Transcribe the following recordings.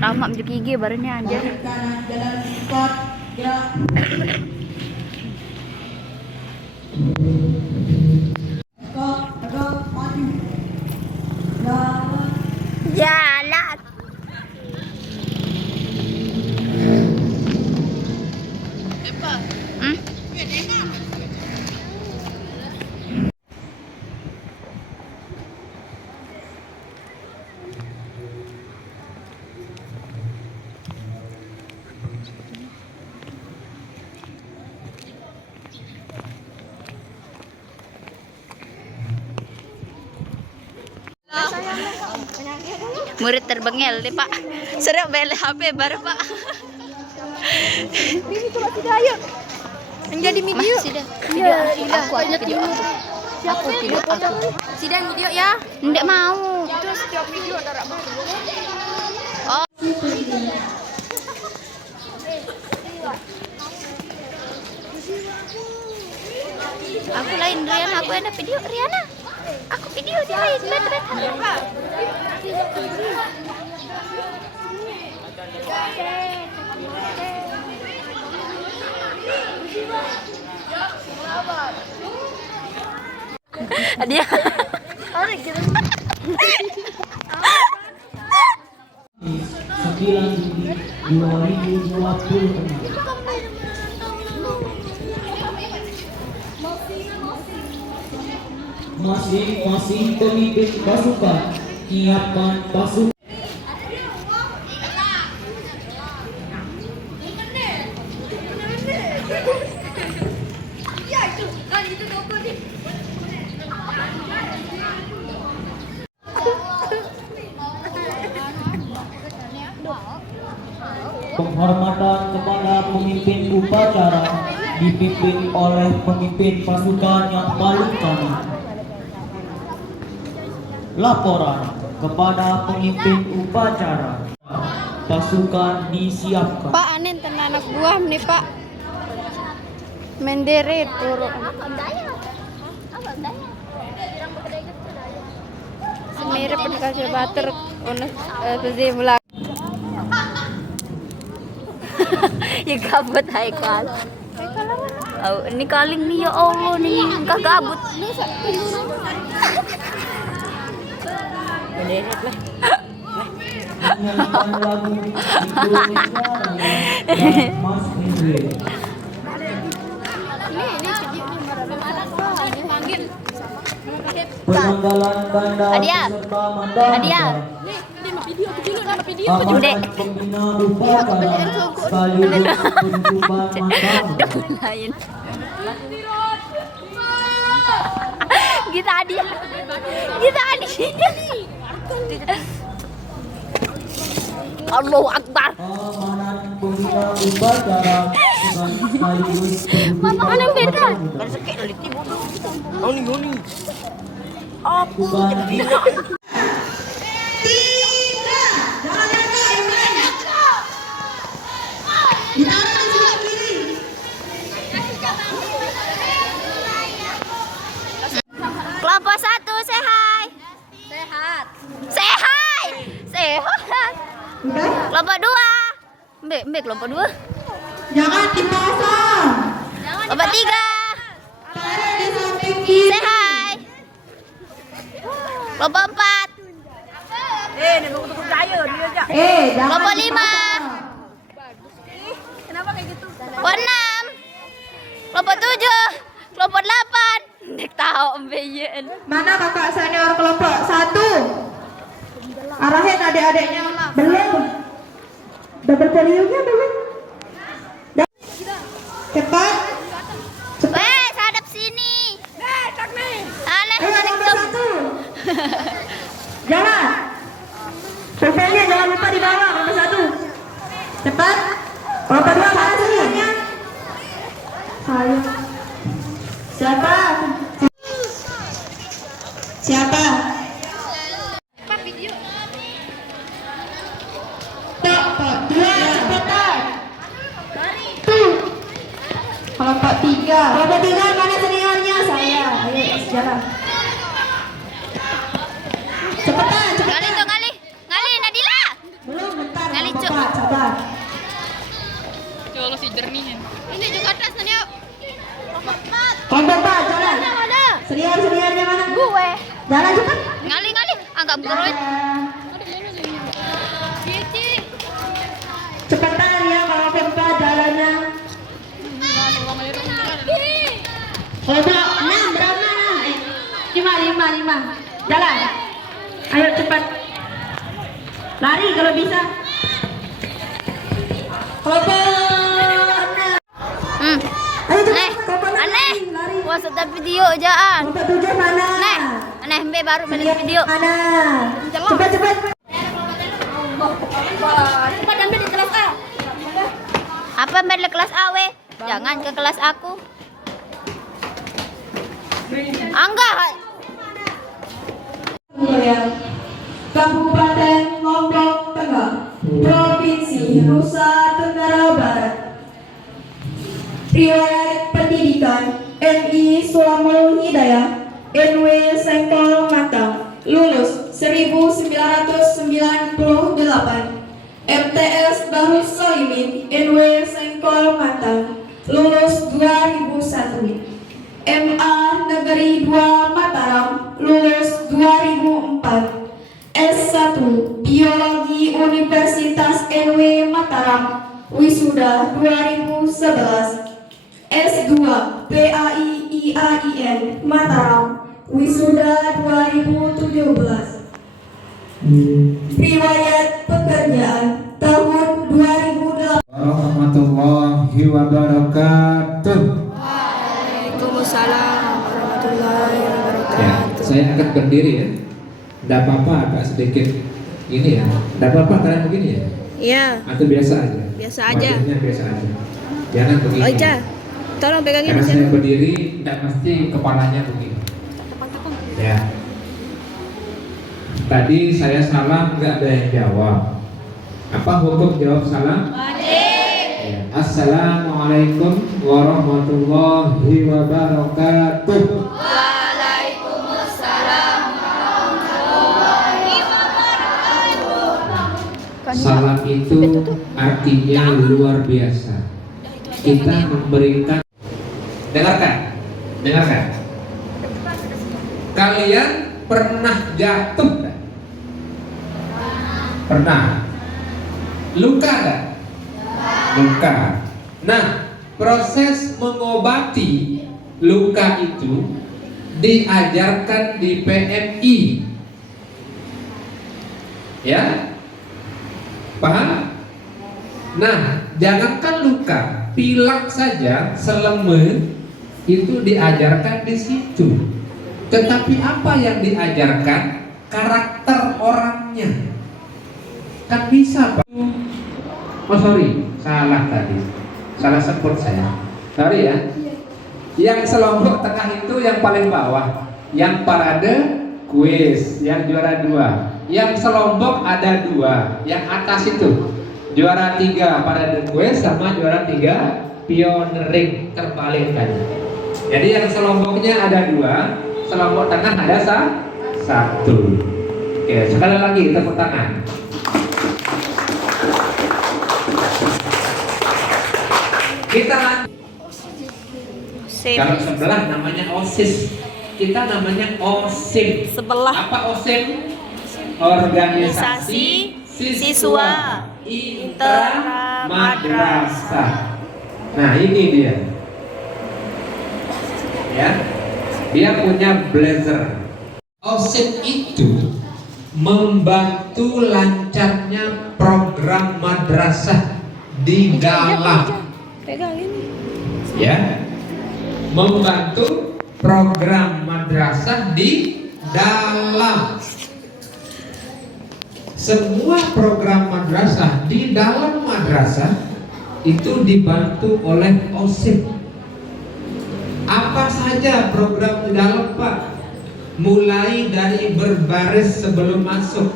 Tamak menjuk gigi barunya anjir. Jalan spot gerak. Tegak maju. Jalan. Murid terbengel nih Pak. Seru beli HP baru Pak. Ini coba tidak ayo. Menjadi video. Sudah. Iya, Aku video. Aku video aku. Sidang video ya. Nggak mau. Itu setiap video ada rak baru. Oh. Aku lain Riana, aku ada video Riana. Aku video dia lain bet. Dia. Sembilan Juli 2020. Masing-masing pemimpin pasukan menyiapkan pasukan. Penghormatan kepada pemimpin upacara dipimpin oleh pemimpin pasukan yang paling kanan. Laporan kepada pemimpin upacara. Pasukan disiapkan. Pak Anen tenan anak buah nih Pak. Menderet turun. Semire penikasih bater untuk sesi mulai. Ya gabut Haikal. Oh, ini kaling nih ya Allah nih, enggak gabut. Menderet lah. Menyanyikan lagu Indonesia Raya dan Mas Hendri. Penanggalan tanda Adia. peserta mandala. Adia. Amanat pembina upacara sekaligus penutupan mandala. Lain. Kita Adia. Allahu Akbar. Amanat pembina upacara sekaligus penutupan mandala. Bukan Kelompok 1 say hi. Sehat. Say hi. Sehat. Kelompok 2. Mbak kelompok 2. jangan dipasang. Kelompok 3. Tarik di samping kiri. Say hi. Kelompok 4. Jangan Kelompok 5. Kenapa kayak gitu? Kelompok 6. Kelompok 7. Kelompok 8. Nek tahu ambeien. Mana kakak senior kelompok 1? Arahin adik-adiknya. Belum. Double polionya belum. Cepat. Weh, sadap sini. Aneh, Kelompok 1. Jalan. Pulpennya jangan lupa di bawah. Kelompok 1. Cepat. Kelompok 2 mana seniornya? Saya. Siapa? Siapa? Kelompok 2 cepetan. Tuh. Kelompok 3. Kelompok 3 mana seniornya? Saya. Ayo jalan. Cepetan, Kali cepetan. tuh kali. Seniornya mana? Gue. Jalan cepat. Ngali, agak berut. Cepetan ya kalau keempat jalannya. Kelompok 6 berapa? 5. Jalan. Ayo cepat. Lari kalau bisa. Kelompok 6. Ayo cepat. Kelompok 6 Aneh. lari. Wah, sudah video jaan. Kelompok 7 mana? Aneh, Mbe baru balik video. Mana? Cepat. Cepat ambil di kelas A. Apa balik kelas A, weh? Jangan ke kelas aku. Enggak. Kabupaten Lombok Tengah, Provinsi Nusa Tenggara Barat. Riwayat pendidikan NI Sulamul Hidayah, NW Sengkol Matang, lulus 1998. MTS Darus Solimin, NW Sengkol Matang, lulus 2001. MA Negeri 2 Mataram, lulus 2004. S1 Biologi Universitas NW Mataram, wisuda 2011. S2 PAI-IAIN Mataram, wisuda 2017. Riwayat pekerjaan tahun 2008. Warahmatullahi wabarakatuh. Waalaikumsalam warahmatullahi Ya, wabarakatuh. saya angkat berdiri ya. Tidak apa-apa agak sedikit ini ya. Tidak apa-apa kalian begini ya. Iya, Atau biasa aja. Biasa aja. Wajahnya biasa aja. Jangan begini. Oja, tolong pegangin Karena di saya sana. berdiri tidak mesti kepalanya begini. Ya. Tadi saya salam nggak ada yang jawab. Apa hukum jawab salam? Ya. Assalamualaikum warahmatullahi wabarakatuh. Salam itu artinya luar biasa. Kita memberikan. Dengarkan. Kalian pernah jatuh? Tak? Pernah. Luka tak? Luka. Nah, proses mengobati luka itu diajarkan di PMI. Ya? Paham? Nah, jangankan luka, pilak saja, seleme itu diajarkan di situ. Tetapi apa yang diajarkan? Karakter orangnya. Kan bisa, Pak. Oh sorry, salah tadi. Salah sebut saya. Sorry ya. Yang selompok tengah itu yang paling bawah. Yang parade kuis, yang juara 2. Yang selompok ada 2. Yang atas itu juara 3 parade kuis sama juara 3 pioneering, terbalik kan. Jadi yang selompoknya ada 2, selompok tengah ada 1. Oke, sekali lagi tepuk tangan. Kita lanjut. Kalau sebelah namanya OSIS, kita namanya OSIM. Sebelah. Apa OSIM? Organisasi Siswa Intra Madrasah. Nah ini dia. Ya, dia punya blazer. OSIM itu membantu lancarnya program madrasah di dalam. Pegangin. Ya, membantu program madrasah di dalam. Semua program madrasah di dalam madrasah itu dibantu oleh OSIM. Apa saja program di dalam, Pak? Mulai dari berbaris sebelum masuk,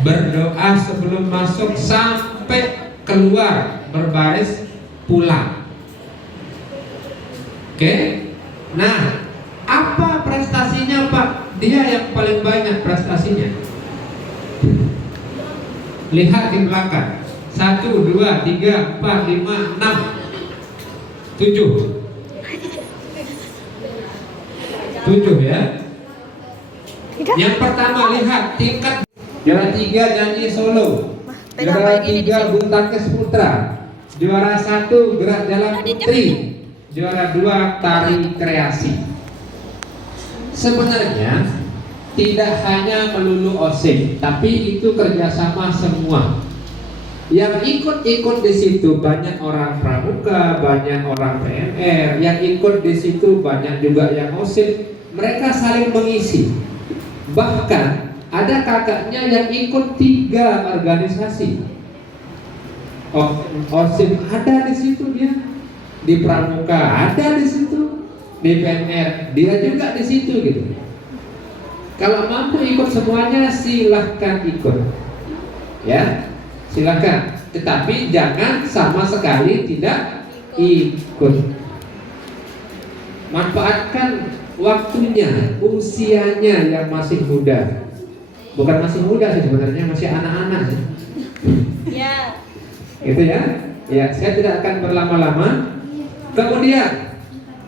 berdoa sebelum masuk, sampai keluar berbaris pulang. Oke? Nah, apa prestasinya, Pak? Dia yang paling banyak prestasinya. Lihat di belakang. 1, 2, 3, 4, 5, 6, 7. 7 ya. Yang pertama lihat tingkat juara 3 nyanyi solo, juara 3 bulu tangkis putra, juara 1 gerak jalan putri, juara 2 tari kreasi. Sebenarnya tidak hanya melulu OSIS, tapi itu kerjasama semua. Yang ikut di situ banyak orang pramuka, banyak orang PNR, yang ikut di situ banyak juga yang OSIS. Mereka saling mengisi. Bahkan ada kakaknya yang ikut 3 organisasi. OSIS ada di situ dia, di pramuka ada di situ, di PNR dia juga di situ gitu. Kalau mampu ikut semuanya silahkan ikut, ya silahkan. Tetapi jangan sama sekali tidak ikut. Manfaatkan waktunya, usianya yang masih muda. Bukan masih muda sih sebenarnya, masih anak-anak sih. Ya. Gitu ya. Ya, saya tidak akan berlama-lama. Kemudian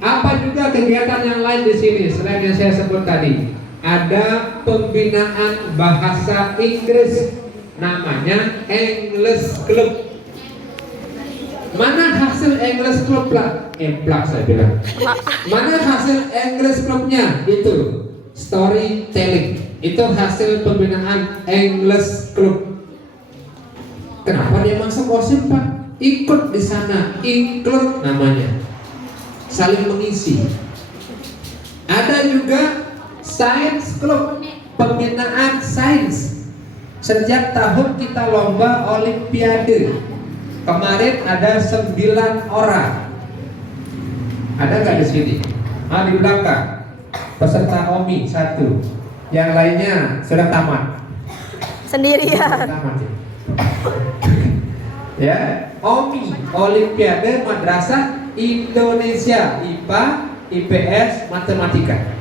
apa juga kegiatan yang lain di sini selain yang saya sebut tadi? Ada pembinaan bahasa Inggris, namanya English Club. Mana hasil English Club lah? Saya bilang. Mana hasil English Clubnya? Itu storytelling. Itu hasil pembinaan English Club. Kenapa dia masuk OSIS Pak? Ikut di sana, include namanya. Saling mengisi. Ada juga Science Club, pembinaan sains. Setiap tahun kita lomba olimpiade. Kemarin ada 9 orang. Ada nggak di sini? Di belakang. Peserta OMI 1. Yang lainnya sudah tamat. Sendirian. Tamat ya. OMI, Olimpiade Madrasah Indonesia, IPA, IPS, Matematika.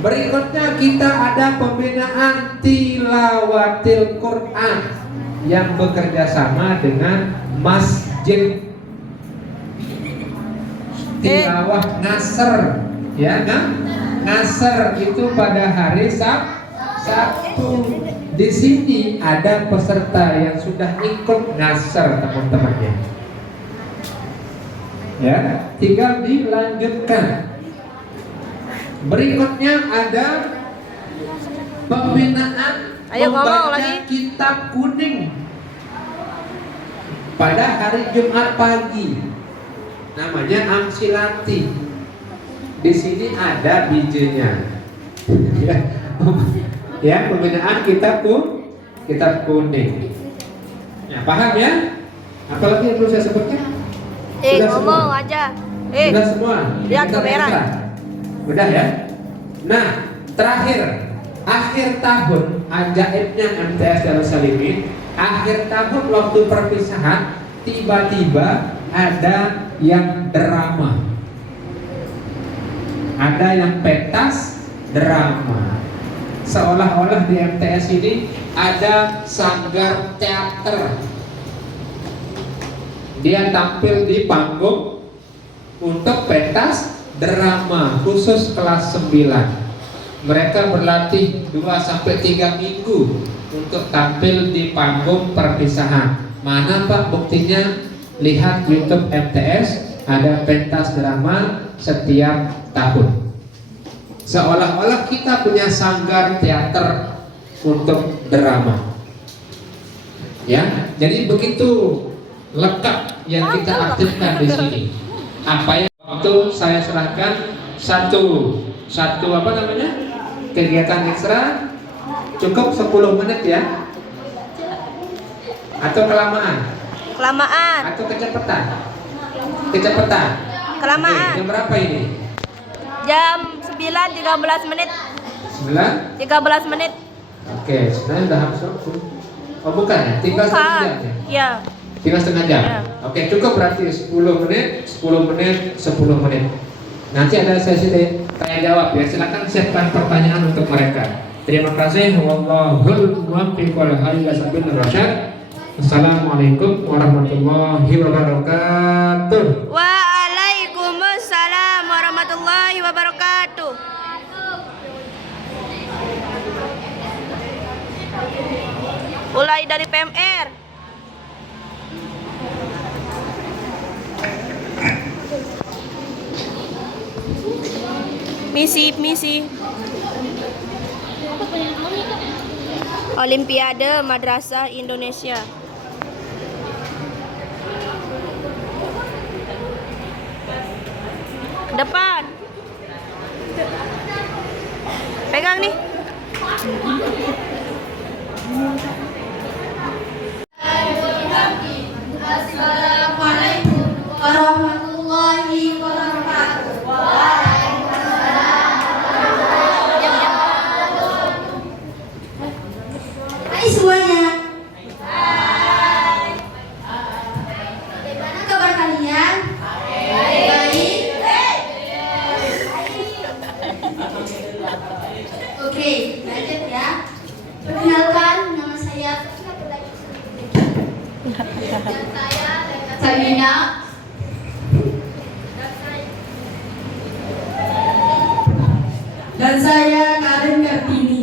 Berikutnya kita ada pembinaan Tilawatil Quran yang bekerja sama dengan Masjid Tilawah Nasr, ya kan? Nasr itu pada hari Sabtu. Di sini ada peserta yang sudah ikut Nasr, teman-temannya. Ya, tinggal dilanjutkan. Berikutnya ada pembinaan membaca kitab kuning pada hari Jumat pagi, namanya Amsilati. Di sini ada bijinya. Ya, pembinaan kitab kuning. Ya, paham ya? Apalagi yang perlu saya sebutkan? Sudah Ngomong semua? aja. Sudah semua. Lihat Kita kamera. ekstra. Udah ya. Nah, terakhir akhir tahun ajaibnya MTS Darussalimin, akhir tahun waktu perpisahan tiba-tiba ada yang drama, ada yang pentas drama. Seolah-olah di MTS ini ada sanggar teater. Dia tampil di panggung untuk pentas drama khusus kelas 9. Mereka berlatih 2-3 minggu untuk tampil di panggung perpisahan. Mana Pak buktinya? Lihat YouTube MTS, ada pentas drama setiap tahun. Seolah-olah kita punya sanggar teater untuk drama. Ya, jadi begitu lengkap yang kita aktifkan di sini. Apa yang waktu saya serahkan satu apa namanya, kegiatan ekstra cukup 10 menit ya, atau kelamaan atau kecepatan Kelamaan. Oke, jam berapa ini? Jam 9.13 menit. 13 menit. Oke, sebenarnya udah habis waktu. Oh bukan ya, tinggal setengah jam ya? Ya. Tinggal setengah jam. Ya. Oke, cukup berarti 10 menit. Nanti ada sesi tanya jawab ya. Silakan siapkan pertanyaan untuk mereka. Terima kasih. Wallahul muwaffiq wal hidayah sabil rasyad. Assalamualaikum warahmatullahi wabarakatuh. Waalaikumsalam warahmatullahi wabarakatuh. Mulai dari PMR. Misi. Olimpiade Madrasah Indonesia. Ke depan. Pegang nih. Assalamualaikum warahmatullahi wabarakatuh. Hai semuanya. Bagaimana kabar kalian? Baik. Oke, lanjut ya. Perkenalkan, nama saya Sabina. Dan saya Karen Kartini.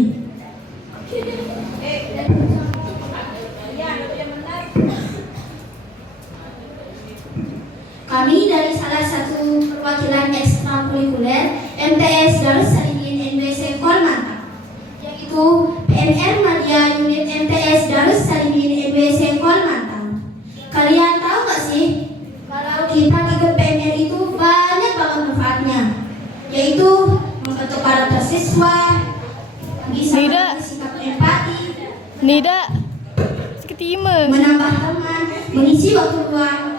Kami dari salah satu perwakilan ekstrakurikuler MTS Darus Salimin NWC Kolmantang, yaitu PMR Madya Unit MTS Darus Salimin NWC Kolmantang. Kalian tahu gak sih kalau kita ikut PMR itu banyak banget manfaatnya, yaitu membentuk karakter siswa, bisa Nida. sikap empati, Nida. Seketima. menambah teman, mengisi waktu luang,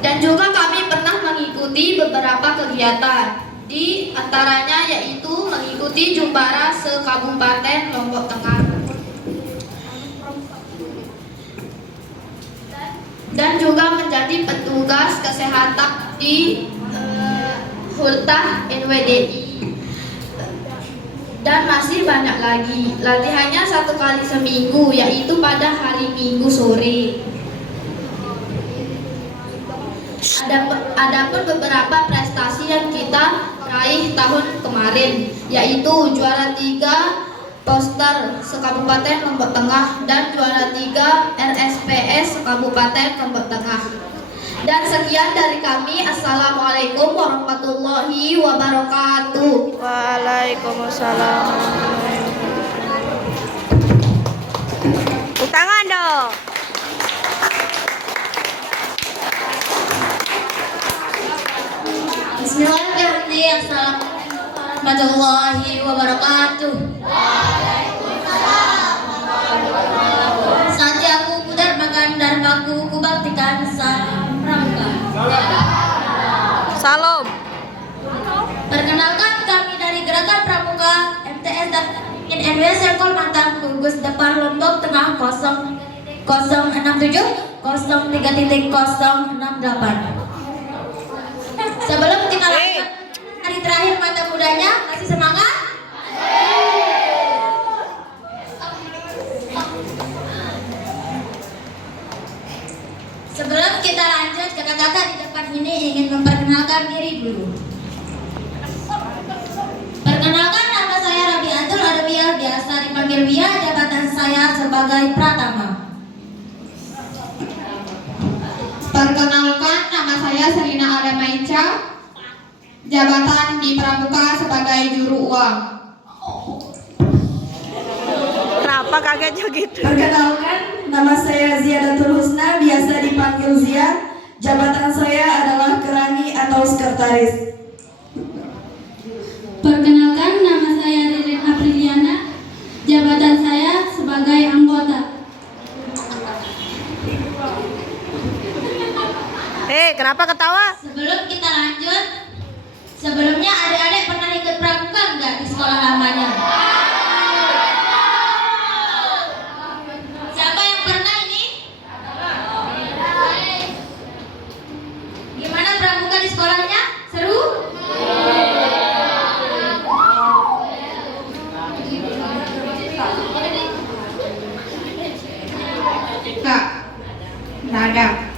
Dan juga kami pernah mengikuti beberapa kegiatan, di antaranya yaitu mengikuti Jumbara se-Kabupaten Lombok Tengah. Dan juga menjadi petugas kesehatan di Hultah NWDI. Dan masih banyak lagi. Latihannya 1 kali seminggu, yaitu pada hari Minggu sore. Ada pun beberapa prestasi yang kita raih tahun kemarin, yaitu juara 3 poster se-Kabupaten Lombok Tengah dan juara 3 RSPS Kabupaten Lombok Tengah. Dan sekian dari kami. Assalamualaikum warahmatullahi wabarakatuh. Waalaikumsalam. Tepuk tangan dong. Bismillahirrahmanirrahim. Assalamualaikum warahmatullahi wabarakatuh. Saat aku pudar makan dan bangku kubaktikan salam pramuka. Salam. Perkenalkan, kami dari Gerakan Pramuka MTS dan NWC Kolmantang, gugus depan Lombok Tengah 067 03.068. Sebelum kita lanjut hari terakhir mata mudanya, kasih semangat. Sebelum kita lanjut, kakak-kakak di depan ini ingin memperkenalkan diri dulu. Perkenalkan, nama saya Rabiatul Adawiyah, biasa dipanggil Wia, jabatan saya sebagai Pratama. Perkenalkan, nama saya Selina Adamaica, jabatan di Pramuka sebagai juru uang. Kenapa kaget gitu? Perkenalkan, nama saya Ziadatul Husna, biasa dipanggil Zia. Jabatan saya adalah kerani atau sekretaris. Perkenalkan, nama saya Ririn Apriliana, jabatan saya sebagai anggota. Kenapa ketawa? Sebelum kita lanjut, sebelumnya adik-adik pernah ikut pramuka enggak di sekolah lamanya? Siapa yang pernah ini? Gimana pramuka di sekolahnya? Seru? Enggak ada.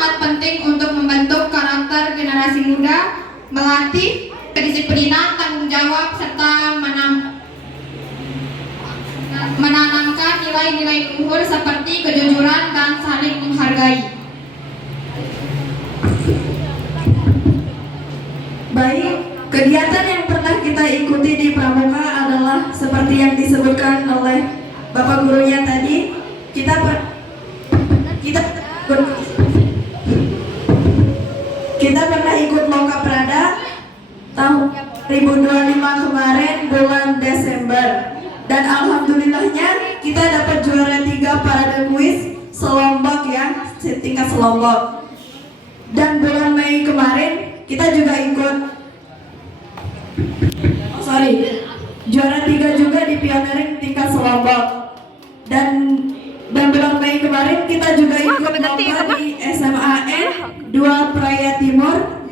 sangat penting untuk membentuk karakter generasi muda, melatih kedisiplinan, tanggung jawab, serta menanamkan nilai-nilai luhur seperti kejujuran dan saling menghargai. Baik, kegiatan yang pernah kita ikuti di Pramuka adalah seperti yang disebutkan oleh Bapak gurunya tadi. Kita pernah ikut Loka Prada tahun 2025 kemarin bulan Desember, dan alhamdulillahnya kita dapat juara 3 parade kuis selombok ya, tingkat selombok. Dan bulan Mei kemarin kita juga ikut juara 3 juga di pioneering tingkat selombok. Dan bulan Mei kemarin kita juga ikut lomba di SMAN 2 Praia Timur.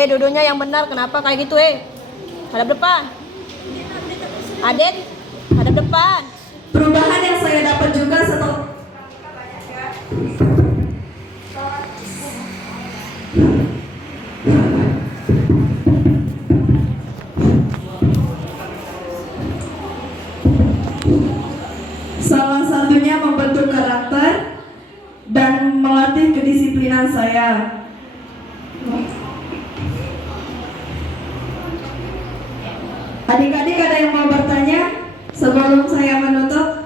Duduknya yang benar, kenapa kayak gitu Hadap depan. Aden, hadap depan. Perubahan yang saya dapat juga setelah salah satunya membentuk karakter dan melatih kedisiplinan saya. Adik-adik ada yang mau bertanya sebelum saya menutup?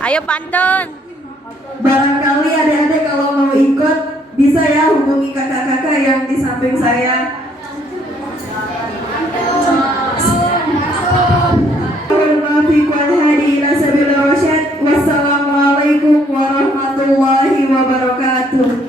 Ayo pantun. Barangkali adik-adik kalau mau ikut bisa ya hubungi kakak-kakak yang di samping saya. Wassalamualaikum warahmatullahi wabarakatuh.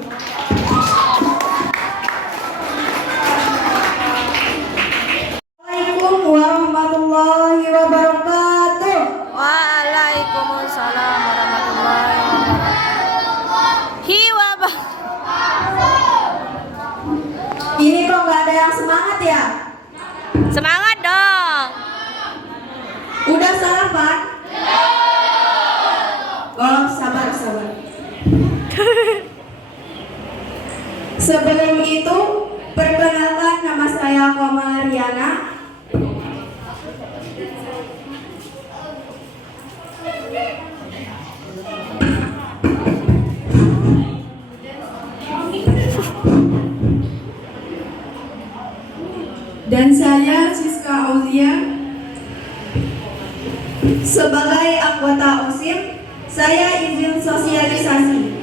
Waalaikumsalam warahmatullahi wabarakatuh. Waalaikumsalam warahmatullahi wabarakatuh. Ini kok nggak ada yang semangat ya? Semangat dong. Udah sarapan? Oh, sabar. Sebelum itu, perkenalkan nama saya Komala Riana. Dan saya Siska Aulia. Sebagai anggota OSIM, saya izin sosialisasi.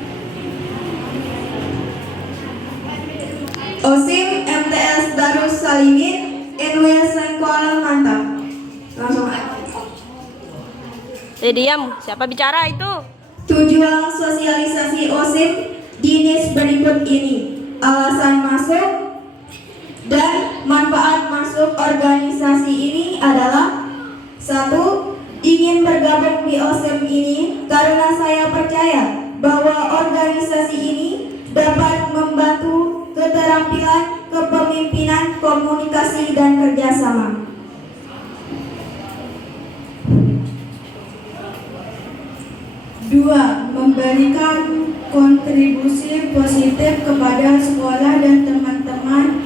OSIM MTS Darus Salimin NW Sengkuala Mantap. Langsung aja. Diam, siapa bicara itu? Tujuan sosialisasi OSIM dinis berikut ini: alasan masuk dan manfaat masuk organisasi ini adalah: 1. Ingin bergabung di OSIM ini karena saya percaya bahwa organisasi ini dapat membantu keterampilan kepemimpinan, komunikasi, dan kerjasama. 2. Memberikan kontribusi positif kepada sekolah dan teman-teman.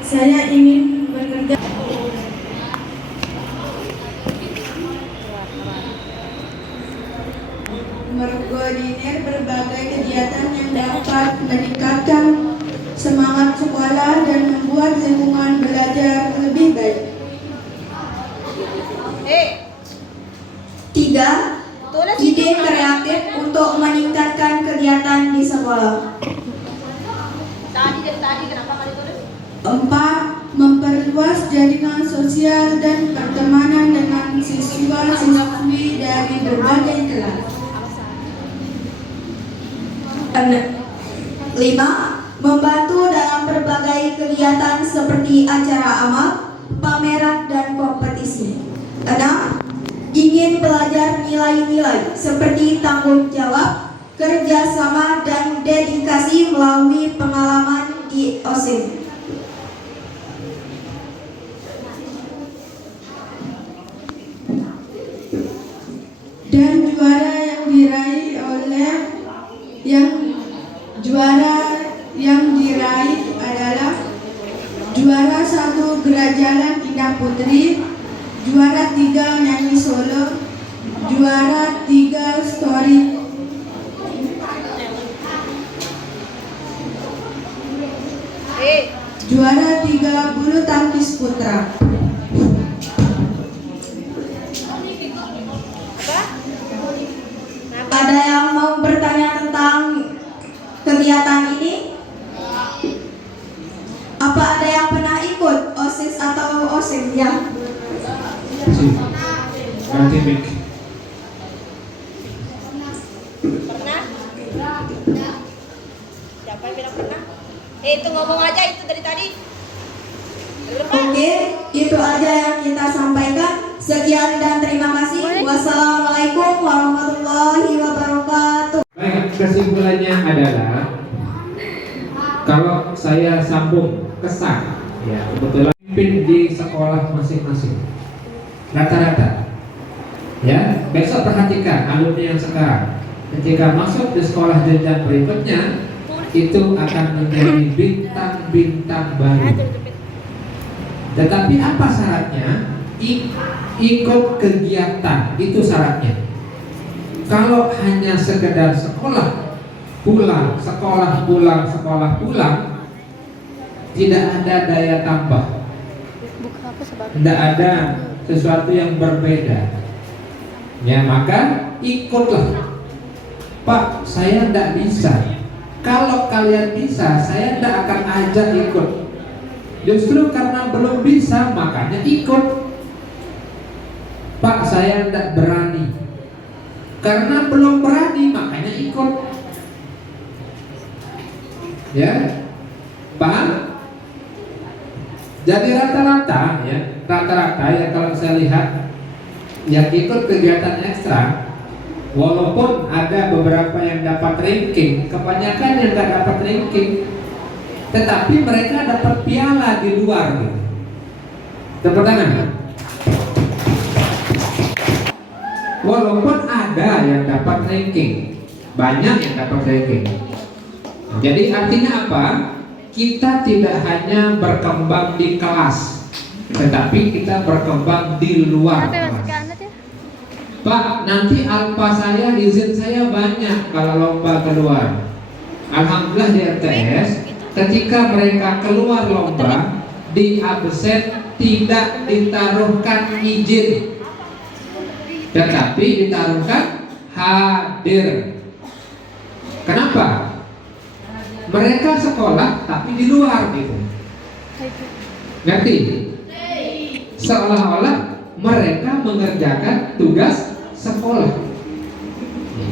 Saya ingin bekerja mengkoordinir berbagai kegiatan yang dapat meningkatkan semangat sekolah dan membuat lingkungan belajar lebih baik. 3. Ide kreatif untuk meningkatkan kegiatan di sekolah. 4. Memperluas jaringan sosial dan pertemanan dengan siswa-siswi dari berbagai kelas. 5. Membantu dalam berbagai kegiatan seperti acara amal, pameran, dan kompetisi. 6. Ingin bikin pelajar nilai-nilai seperti tanggung jawab, kerjasama, dan dedikasi melalui pengalaman di OSIS. Dan juara yang diraih adalah juara 1 Gerajalan Indah Putri, juara 3 nyanyi solo, juara 3 story, juara 3 bulu tangkis putra. Ada yang mau bertanya tentang kegiatan ini? Apa ada yang pernah ikut OSIS atau OSIM ya? Nanti Mik. Pernah? Siapa yang bilang pernah? Itu ngomong aja itu dari tadi. Oke, itu aja yang kita sampaikan. Sekian dan terima kasih. Wassalamualaikum warahmatullahi wabarakatuh. Baik, kesimpulannya adalah kalau saya sambung kesan, ya kebetulan pimpin di sekolah masing-masing rata-rata. Ya, besok perhatikan alumni yang sekarang ketika masuk di sekolah jenjang berikutnya itu akan menjadi bintang-bintang baru. Tetapi apa syaratnya? Ikut kegiatan, itu syaratnya. Kalau hanya sekedar sekolah pulang, sekolah pulang, sekolah pulang, tidak ada daya tambah, tidak ada sesuatu yang berbeda. Ya, maka ikutlah. Pak, saya tidak bisa. Kalau kalian bisa, saya tidak akan ajak ikut. Justru karena belum bisa, makanya ikut. Pak, saya tidak berani. Karena belum berani, makanya ikut. Ya, paham? Jadi rata-rata ya kalau saya lihat yang ikut kegiatan ekstra, walaupun ada beberapa yang dapat ranking, kebanyakan yang tidak dapat ranking, tetapi mereka dapat piala di luar gitu. Tepuk tangan. Walaupun ada yang dapat ranking, banyak yang dapat ranking. Jadi artinya apa? Kita tidak hanya berkembang di kelas, tetapi kita berkembang di luar kelas. Pak, nanti alfa saya, izin saya banyak kalau lomba keluar. Alhamdulillah di MTS, ketika mereka keluar lomba, di absen tidak ditaruhkan izin, tetapi ditaruhkan hadir. Kenapa? Mereka sekolah tapi di luar gitu. Ngerti? Seolah-olah mereka mengerjakan tugas sekolah.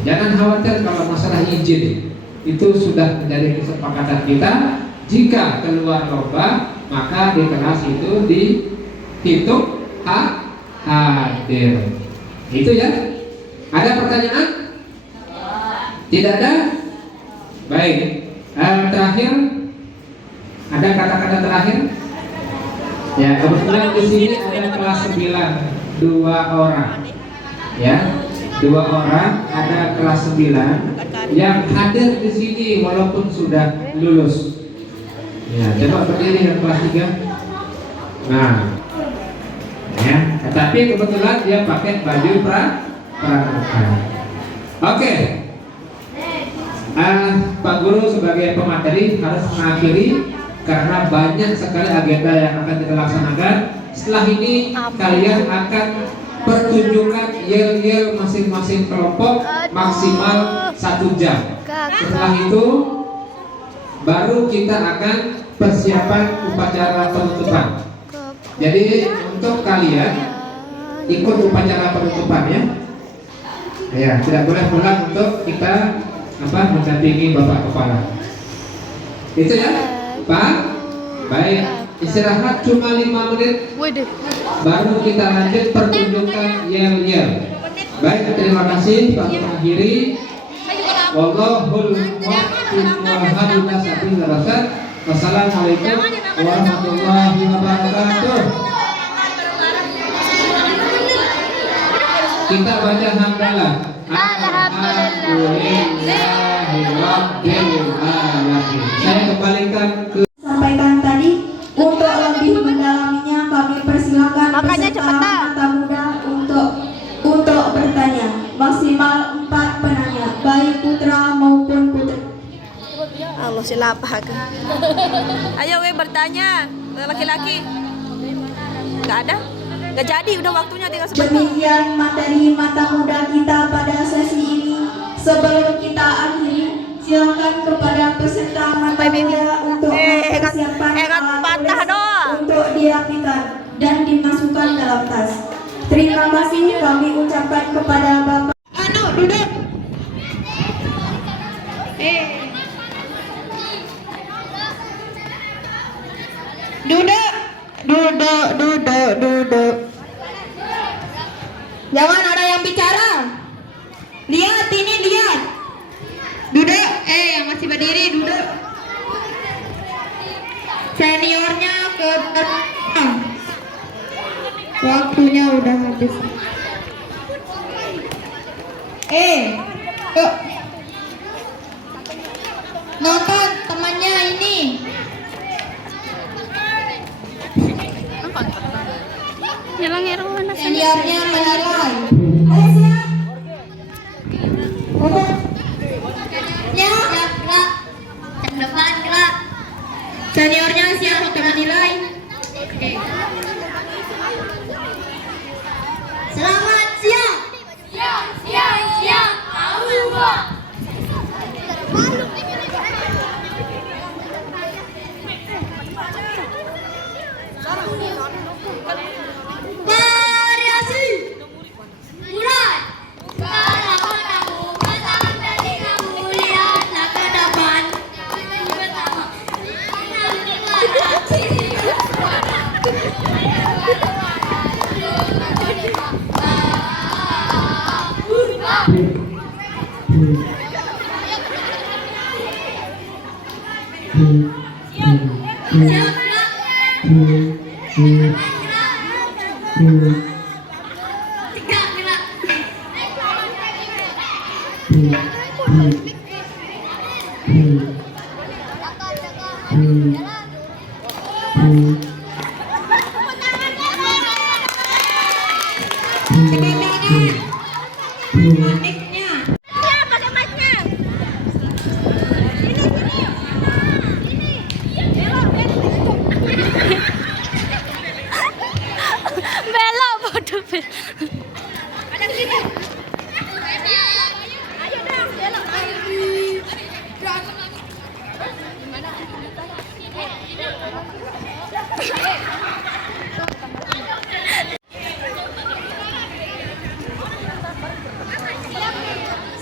Jangan khawatir kalau masalah izin. Itu sudah menjadi kesepakatan kita. Jika keluar lomba, maka di kelas itu dihitung hadir. Itu ya. Ada pertanyaan? Tidak ada? Baik. Terakhir, ada kata-kata terakhir? Ya, kebetulan di sini ada kelas 9, 2 orang. Ya, 2 orang, ada kelas 9 yang hadir di sini walaupun sudah lulus. Ya, coba berdiri yang kelas 3. Nah, ya, tetapi kebetulan dia pakai baju pramuka. Oke. Pak Guru sebagai pemateri harus mengakhiri karena banyak sekali agenda yang akan kita laksanakan. Setelah ini kalian akan pertunjukan yel-yel masing-masing kelompok maksimal 1 jam. Setelah itu baru kita akan persiapan upacara penutupan. Jadi untuk kalian ikut upacara penutupan ya. Ya, tidak boleh pulang untuk kita mendampingi Bapak Kepala. Itu ya, Pak. Baik, istirahat cuma 5 menit. Baru kita lanjut pertunjukan yel-yel. Baik, terima kasih Pak mengakhiri. Wallahul muwaffiq wa Wassalamualaikum warahmatullahi wabarakatuh. Kita baca hamdalah. Alhamdulillahirobbilalamin. Saya kembalikan ke Sampaikan tadi, untuk lebih mendalaminya kami persilakan peserta mata muda untuk bertanya. Maksimal 4 penanya, baik putra maupun putri. Allah silapah. Ayo we bertanya, laki-laki. Nggak ada? Nggak jadi, udah waktunya tinggal sebentar. Demikian materi mata muda kita pada sesi ini. Sebelum kita akhiri, silakan kepada peserta mata muda untuk mempersiapkan alat tulis untuk dirapikan dan dimasukkan dalam tas. Terima kasih kami ucapkan kepada Bapak. Duduk. Duduk. Jangan ada yang bicara. Lihat ini, lihat. Duduk. Yang masih berdiri duduk. Seniornya ke belakang. Waktunya udah habis. Yuk. Nonton temannya ini. Seniornya menilai. Seniornya siap untuk menilai. Selamat siang. Variasi. Mulai. Kalau kamu pasang dari kamu lihatlah ke depan. Belok bodoh.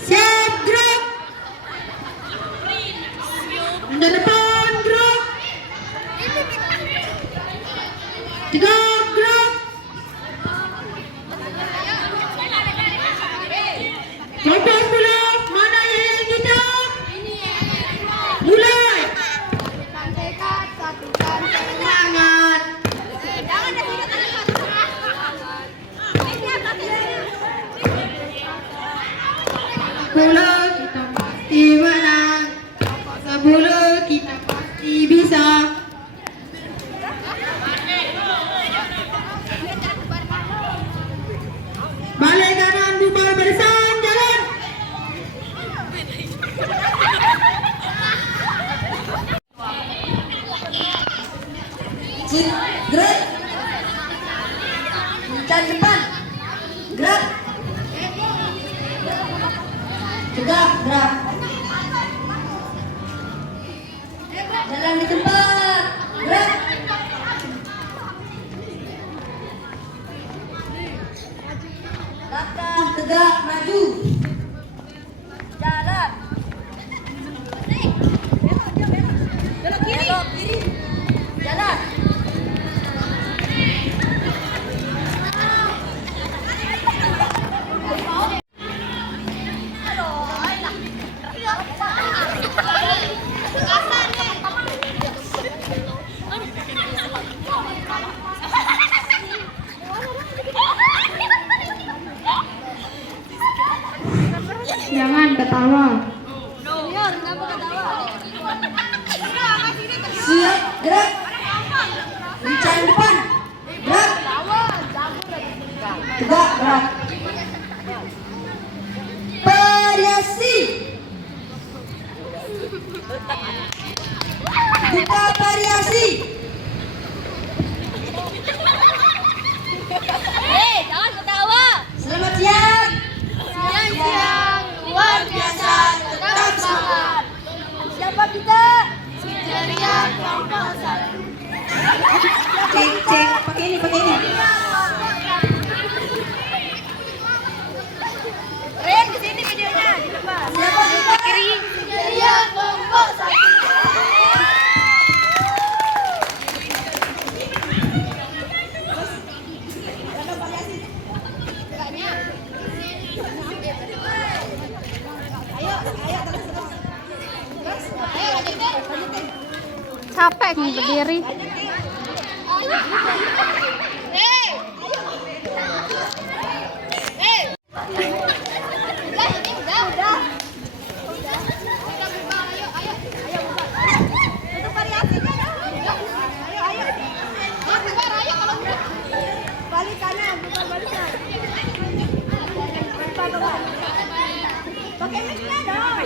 Siap, gerak. Ke depan, gerak. Tegak, gerak. Fokus dulu. Mana yang kita? Mulai. Semangat. Sepuluh kita pasti menang. 10 kita pasti bisa. Balik kanan, bubar barisan, jalan. Gerak. Ke depan. Gerak. Tegak, gerak. Jalan di tempat. Gerak. Langkah tegak, maju. Jalan. Belok kiri. Jalan. ketawa. Siap, gerak. Bicara depan. Gerak. Tegak, gerak. Variasi. Buka variasi. Jangan ketawa. Selamat siang. Siang-siang luar biasa tetap semangat. Siapa kita? Ceria kelompok satu. Cek, cek. Pakai ini, pakai ini. Ren, ke sini videonya di depan. Siapa kita? Ceria kelompok satu. Capek nih berdiri. Balik kanan, bukan balikan. Pakai mic-nya dong.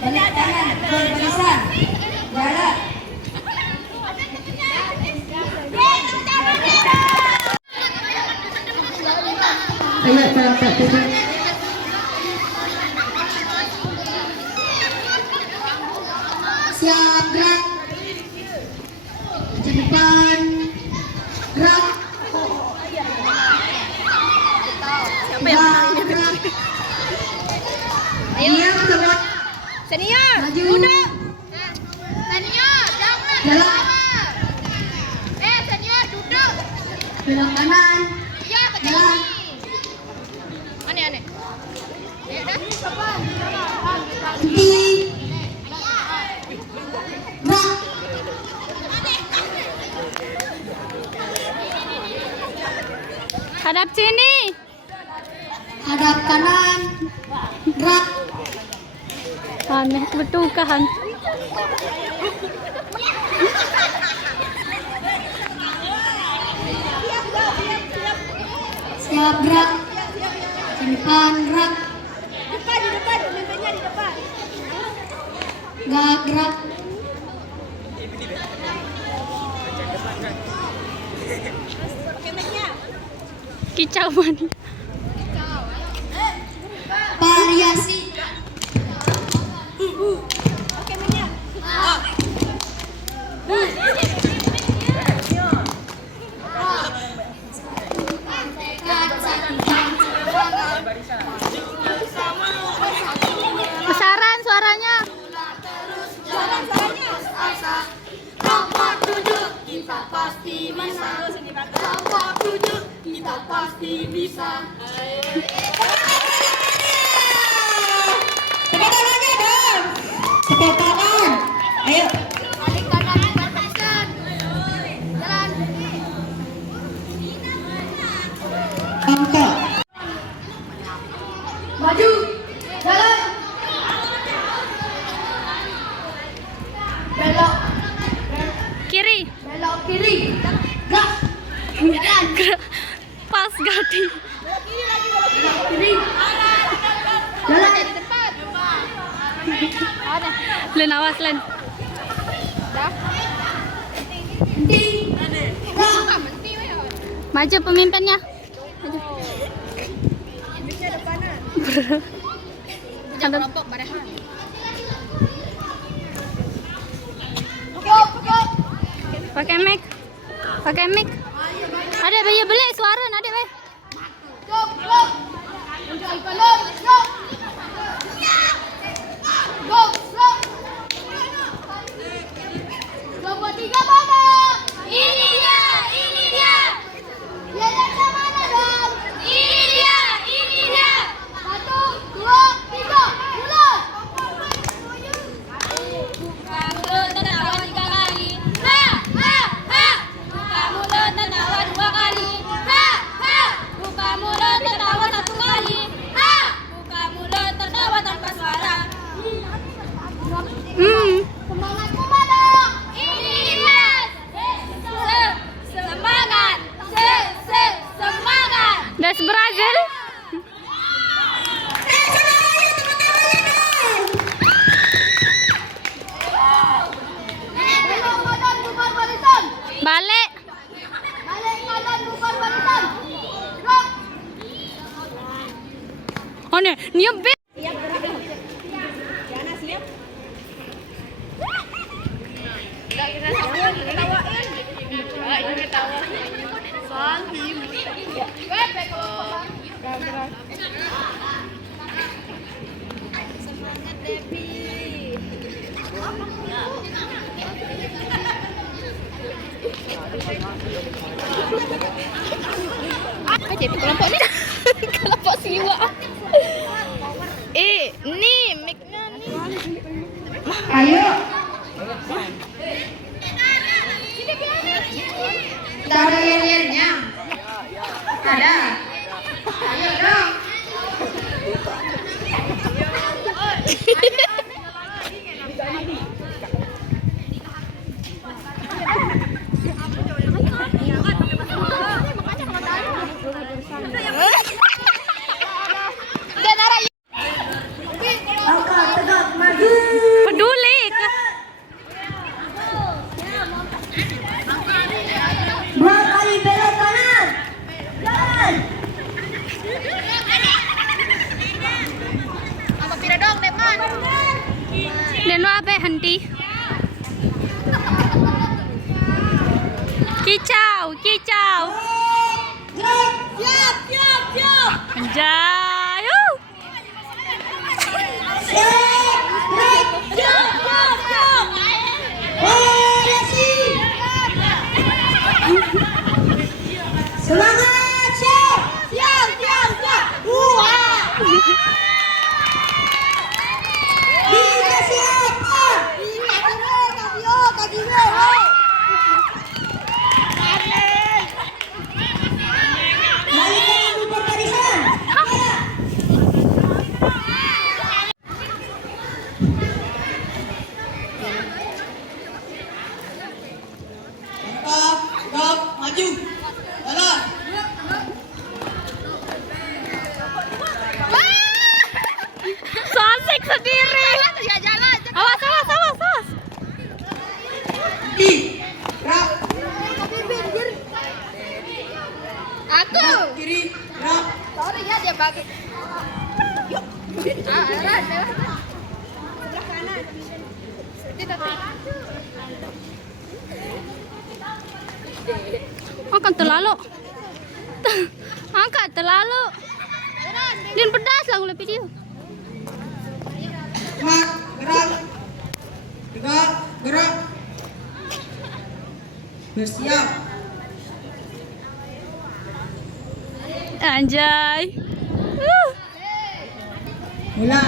Balik kanan, berbarisan. Jalan. Ayo, Bapak duduk. Siap, gerak. Ke depan. Gerak. Siapa yang Gerak. Ayo. Diam semua. Senior, Maju. duduk. Senior, jangan Jalan. ketawa. Senior duduk. Belok kanan. Iya, ke Jalan. sini. Aneh. Ayo dah. Henti. Gerak. Hadap sini. Hadap kanan. Gerak. Aneh betul kan? Siap, gerak. Ke depan, gerak. Depan, di depan, mimpinnya di depan. Gak gerak. Kicau banget. Variasi. Pakai mic-nya. Besaran suaranya. Kelompok 7 kita pasti bisa. Kelompok 7 kita pasti bisa. Tepuk tangannya dong. Tepuk tangan. Ayo. Balik kanan, barisan. Jalan. Angka. Maju. Jalan. Belok. Kiri. Belok kiri. Gerak. Pas ganti. Kiri. Jalan di depan. Len awas Len. Maju pemimpinnya. Maju. Kelompok barehan. Pakai mic. Pakai mic. Ada bayi beli suara ada bayi. Kelompok 3 mana? Ini dia. Yayasan mana dong? Ini dia. 1, 2, 3, mulai. Buka mulut tetawa 3 kali. Ha. Buka mulut tetawa Balik. Oh nih, nyebit. Jadi kelompok ini kelompok siwa. Nih mic-nya nih. Ayo. Tidak ada yel-yelnya. Ada. Ayo dong. Angkat tegak maju. Peduli. Dua kali belok kanan. Jalan. Dan apa henti? Kicau, kicau. Siap. Anjay. Semangat, siap. Kita siapa? Balikan ibu barisan. Maju. Jalan. So asik sendiri. Awas. Gerak. Aku. Kiri. Gerak. Sorry ya dia bagi. Yuk. Angkat terlalu. Angkat terlalu. Dan pedas lah oleh video. Gerak. Gerak. Bersiap. Anjay. Mula.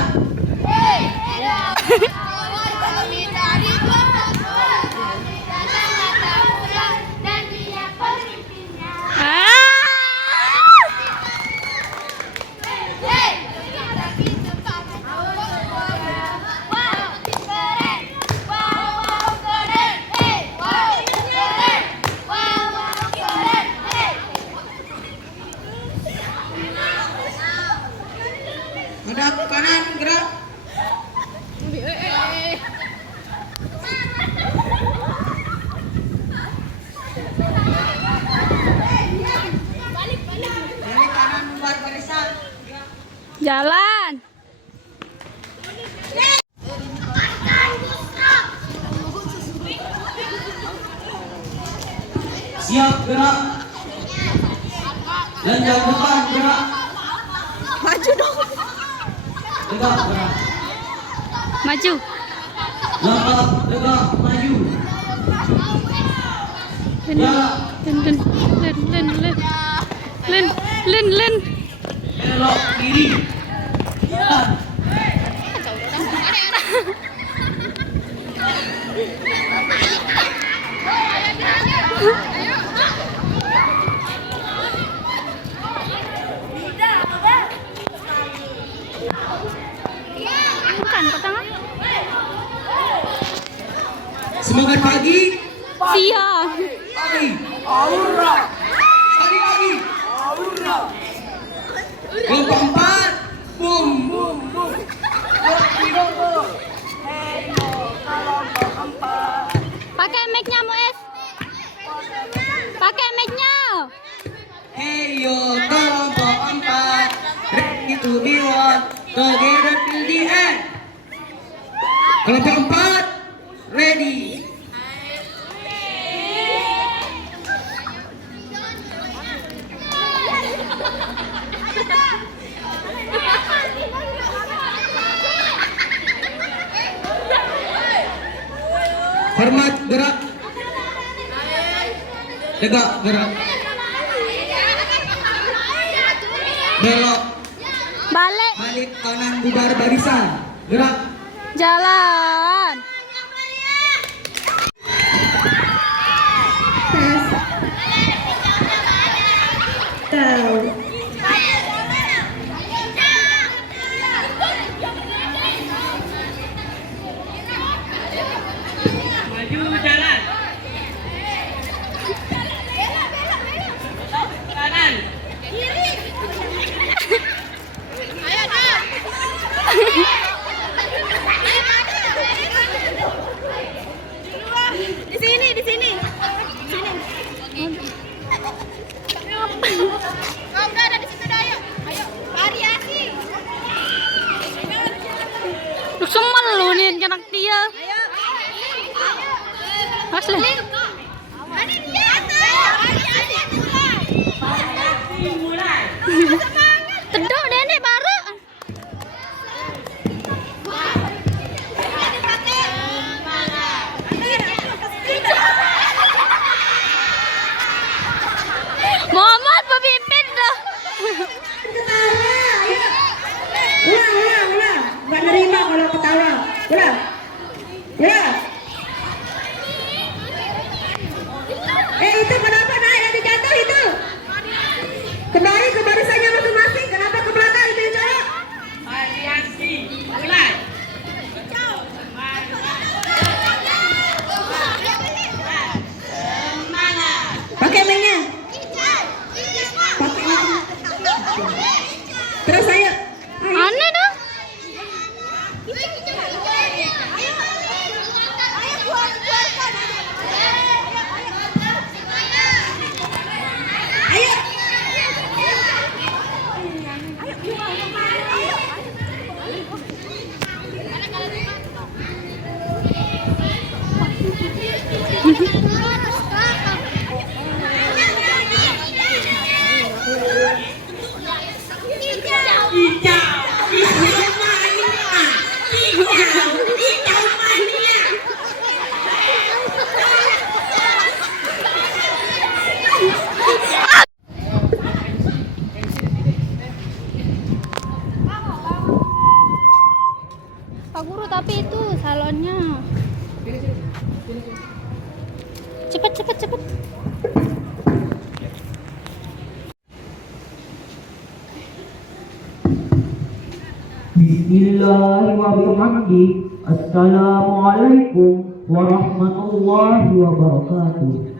Hadap kanan, gerak. Balik kanan, buat barisan. Jalan. Siap, gerak. Dan jauh depan, gerak. Maju dong. Tegak, gerak. Maju. Langkah, tegak, maju. Len. Belok kiri. Jalan. Bukan pertama. Semangat pagi. Siap. Pagi. Aura. Sekali lagi. Aura. Kelompok 4. Bum. Pakai mic-nya, Mues. Pakai mic-nya. Hey yo, kelompok 4, ready to be one, together till the end. Kelompok 4, ready. Hormat, gerak. Tegak, gerak. Belok, Balik. balik kanan, bubar barisan. Gerak. Jalan. Maju jalan. Kanan. Di sini, di sini. Kau udah ada di situ dah, ayo. Ayo, variasi. Lu semalunin kanak dia. Asli. Ini dia. Tedok nenek baru. Muhammad pemimpin dah. Ulang. Nggak nerima kalau ketawa. Ulang. Ya. Itu kenapa naik nanti jatuh itu? Kembali ke barisannya masing-masing. Kenapa ke belakang itu cowok? Variasi. Mulai. Pakai mainnya. Terus ayo. Aneh dah. Pak Guru, tapi itu salonnya. Cepet. Bismillahirrahmanirrahim. Assalamualaikum warahmatullahi wabarakatuh.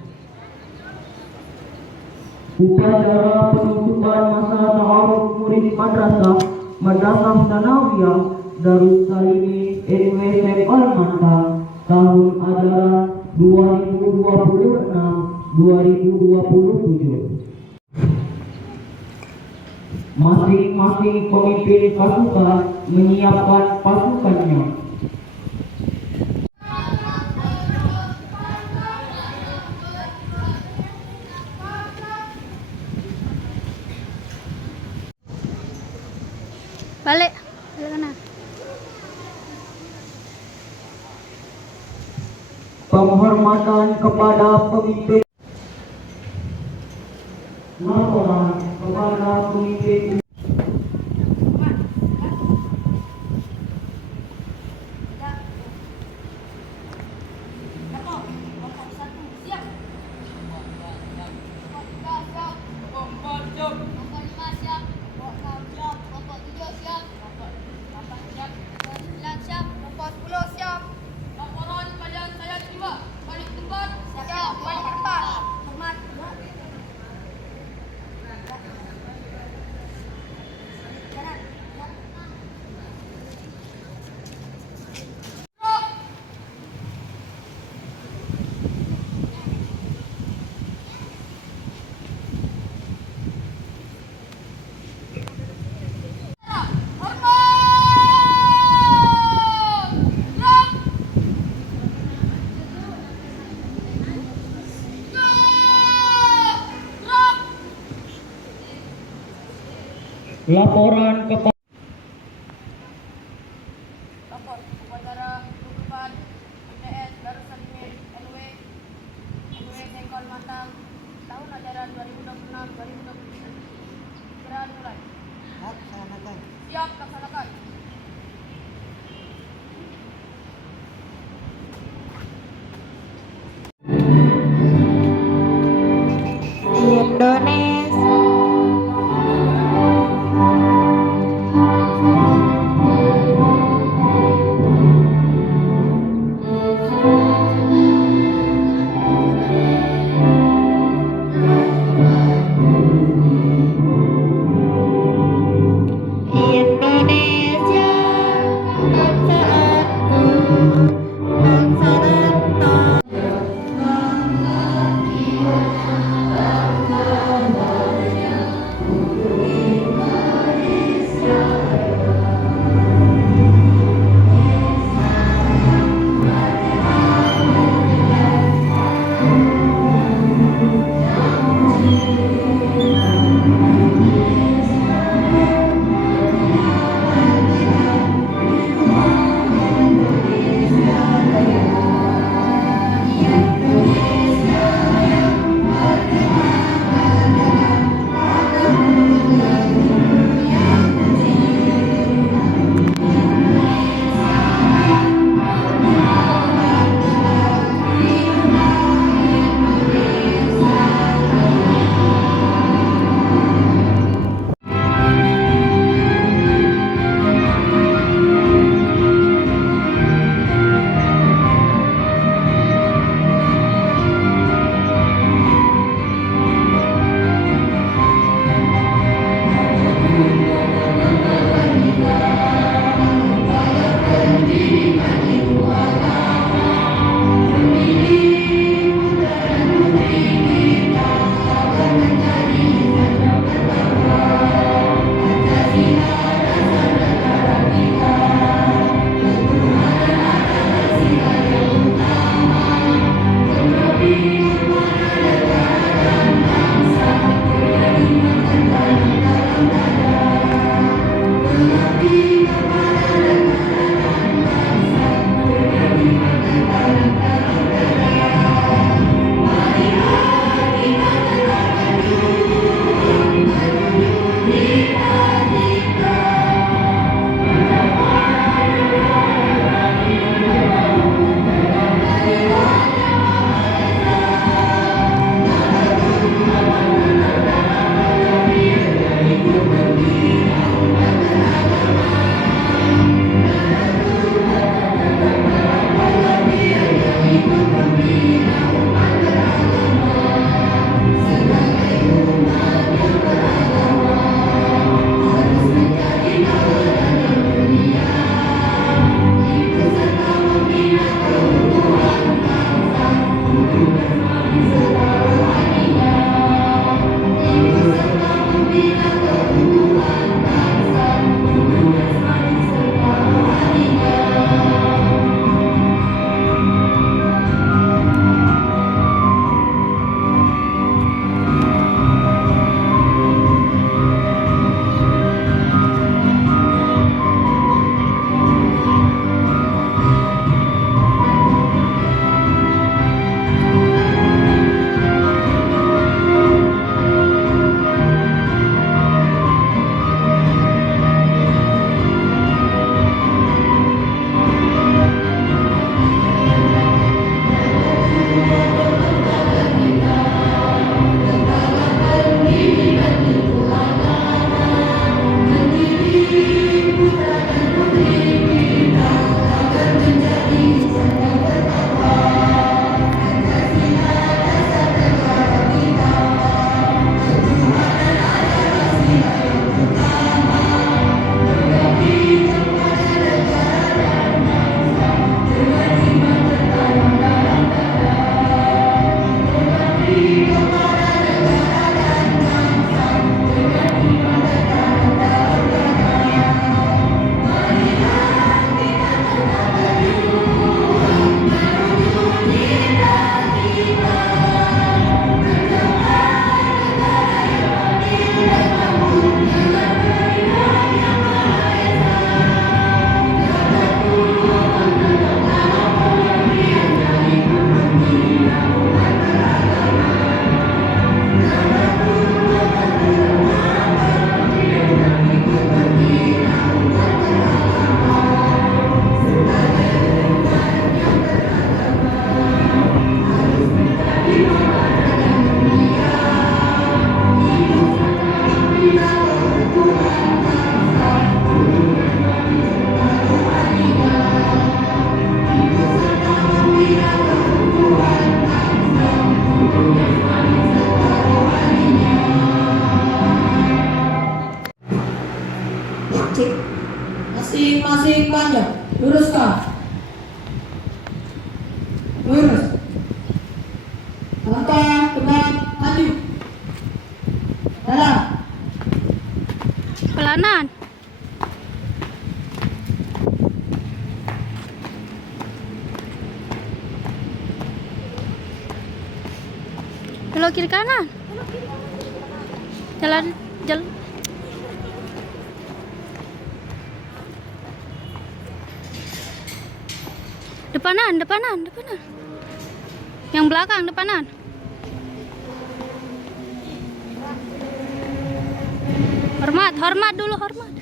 Upacara penutupan masa ta'aruf murid Madrasah Sanawiyah Darus Salimin NWC Kalimantan tahun ajaran 2026-2027. Masing-masing pemimpin pasukan menyiapkan pasukannya. Balik mana? Penghormatan kepada pemimpin. Laporan kepada pemimpin. Laporan kepada Lapor upacara penutupan MTS Darussalim NW Sengkol Matang tahun ajaran 2026-2027. Segera dimulai. Siap, laksanakan. Indonesia kanan. Belok kiri kanan. Jalan. Depanan. Yang belakang depanan. Hormat dulu, hormat.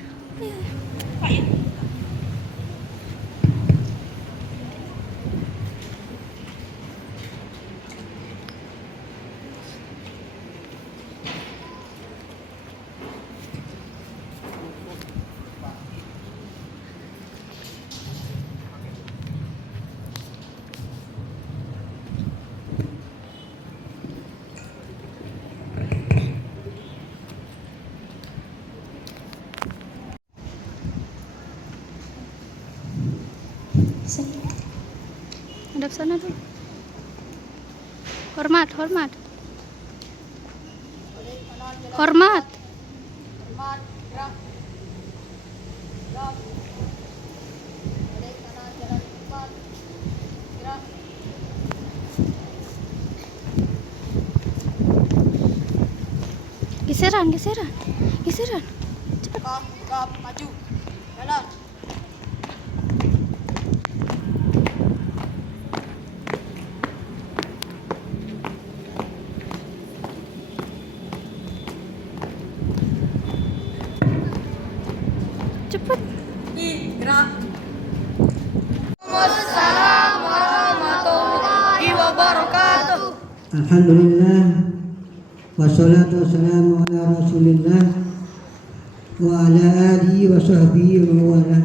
Hadap sana dulu. Hormat. Geseran. Cepat. Maju. Jalan. Cepat. Gerak. Assalamualaikum warahmatullahi wabarakatuh. Alhamdulillah. Wassalatu wassalamu ala rasulillah wa ala alihi wa sahbihi wa wala.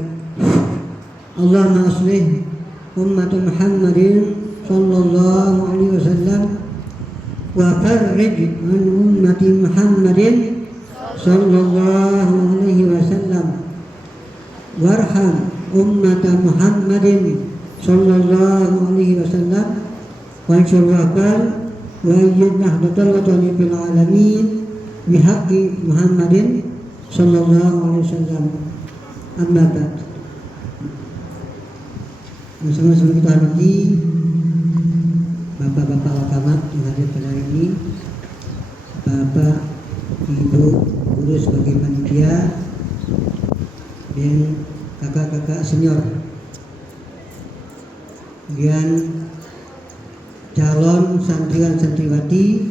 Allahumma aslih ummat Muhammadin sallallahu alaihi wasallam wa farrij an ummati Muhammadin sallallahu alaihi wasallam warham ummat Muhammadin sallallahu alaihi wasallam wa insyaallah wa ayyadna hadatallahu fil alamin bihaqqi Muhammadin sallallahu alaihi wasallam. Amma ba'd. Sama-sama kita hormati Bapak-bapak wakamat yang hadir pada hari ini, Bapak, Ibu, guru sebagai panitia, dan kakak-kakak senior, kemudian calon santriwan santriwati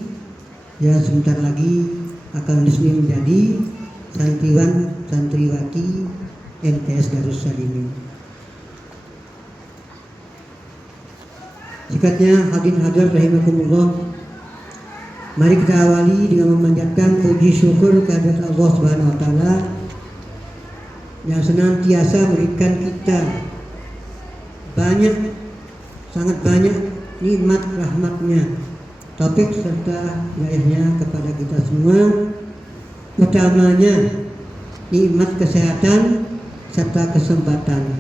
yang sebentar lagi akan resmi menjadi santriwan santriwati MTS Darussalimin. Sikatnya hadirin hadirat rahimakumullah, mari kita awali dengan memanjatkan puji syukur kehadirat Allah Subhanahu wa taala yang senantiasa memberikan kita sangat banyak nikmat rahmatnya, taufik serta hidayahnya kepada kita semua, utamanya nikmat kesehatan serta kesempatan,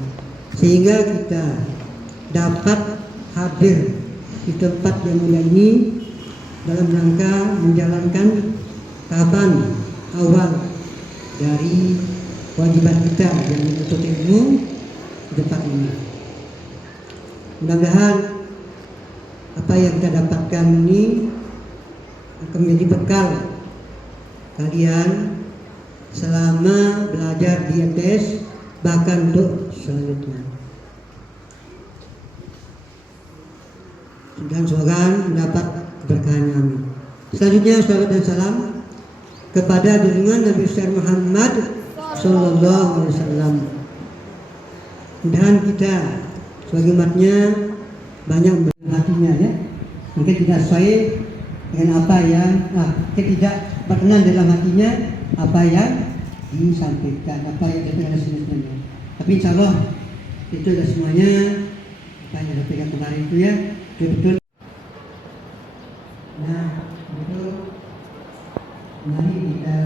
sehingga kita dapat hadir di tempat yang mulia ini dalam rangka menjalankan tahapan awal dari kewajiban kita yang menuntut ilmu di tempat ini. Mudah-mudahan apa yang kita dapatkan ini akan menjadi bekal kalian selama belajar di MTS, bahkan untuk selanjutnya. Dan semoga mendapat keberkahan amin. Selanjutnya salawat dan salam kepada junjungan Nabi besar Muhammad sallallahu alaihi wasallam. Dan kita sebagai umatnya banyak hatinya, ya, mungkin tidak sesuai dengan apa yang tidak berkenan dalam hatinya apa yang disampaikan, apa yang disampaikan sebenarnya. Tapi insya Allah itu adalah semuanya apa yang disampaikan kemarin itu, ya, betul. Nah, itu mari kita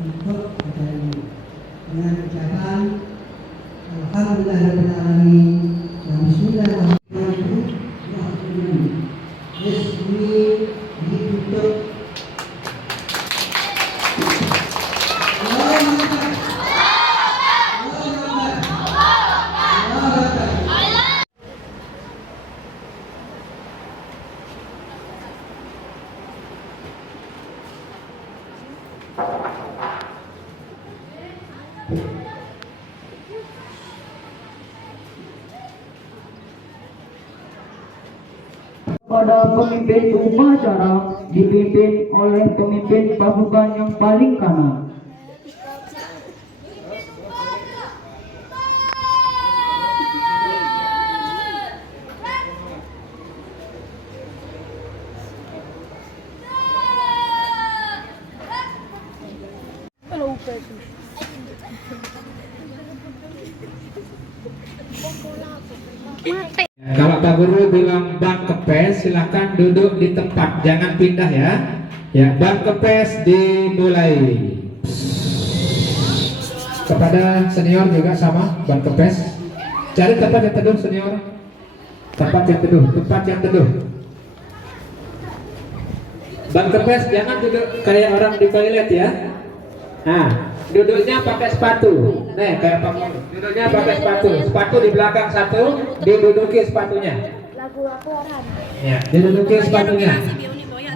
untuk acara ini dengan ucapan Alhamdulillahirabbil alamin. Bismillahirrahmanirrahim. Resmi ditutup. Pada pemimpin upacara dipimpin oleh pemimpin pasukan yang paling kanan. Kalau Pak Guru bilang ban kepes, silakan duduk di tempat, jangan pindah ya. Ya, ban kepes dimulai. Kepada senior juga sama, ban kepes. Cari tempat yang teduh senior. Tempat yang teduh, tempat yang teduh. Ban kepes jangan duduk kayak orang di toilet ya. Nah, duduknya pakai sepatu. Nih kayak Pak Guru. Duduknya pakai sepatu. Sepatu di belakang satu, diduduki sepatunya. Ya, diduduki sepatunya.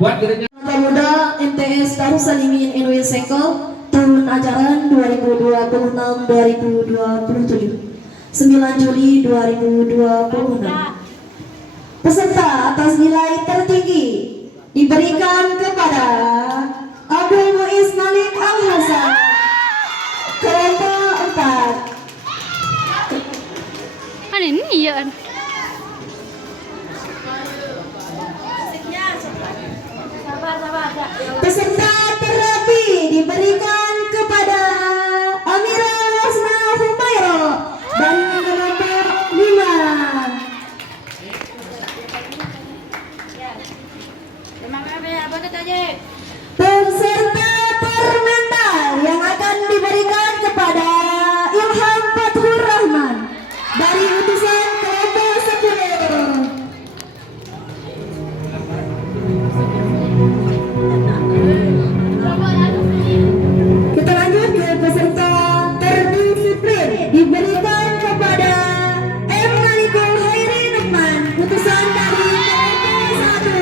Buat dirinya. Pemuda MTS Darussalimin NW Sekel tahun ajaran 2026-2027 9 Juli 2026. Peserta atas nilai tertinggi diberikan kepada Abdul Muiz Malik Al Hasan kelompok 4. Kan ini ya. Peserta terapi diberikan kepada Amira Hasna Humairo dari kelompok 5. Peserta permental yang akan diberikan kepada Ilham Fathur Rahman dari utusan kelompok 10. Kita lanjut ke peserta terdisiplin diberikan kepada M. Malikul Hairi Nukman utusan dari kelompok 1.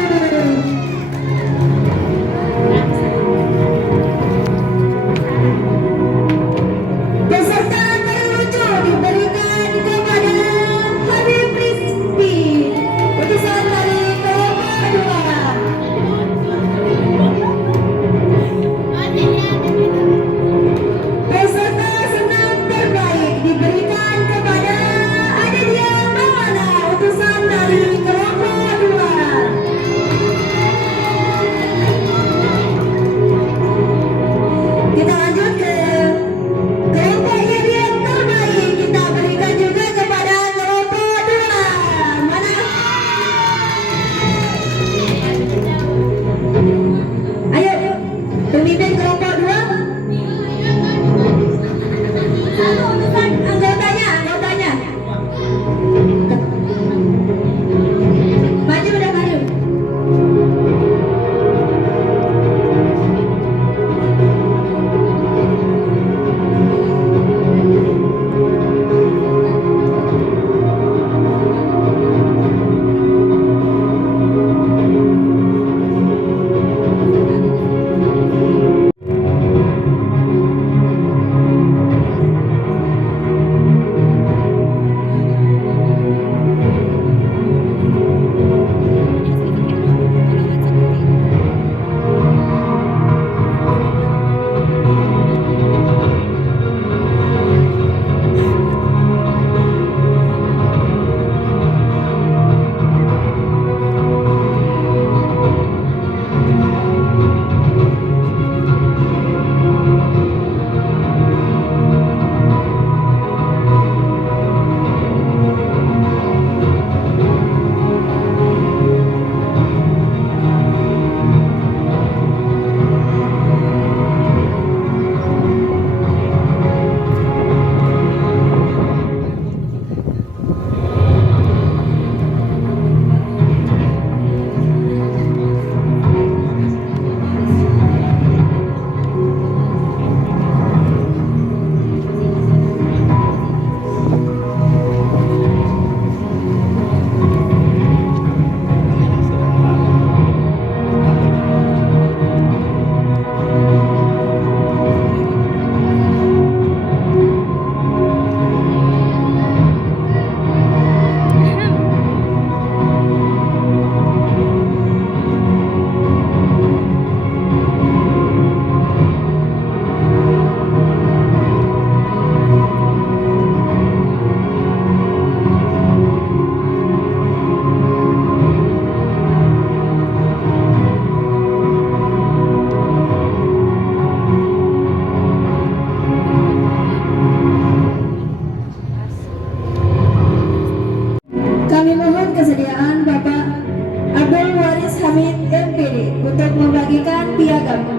seragam.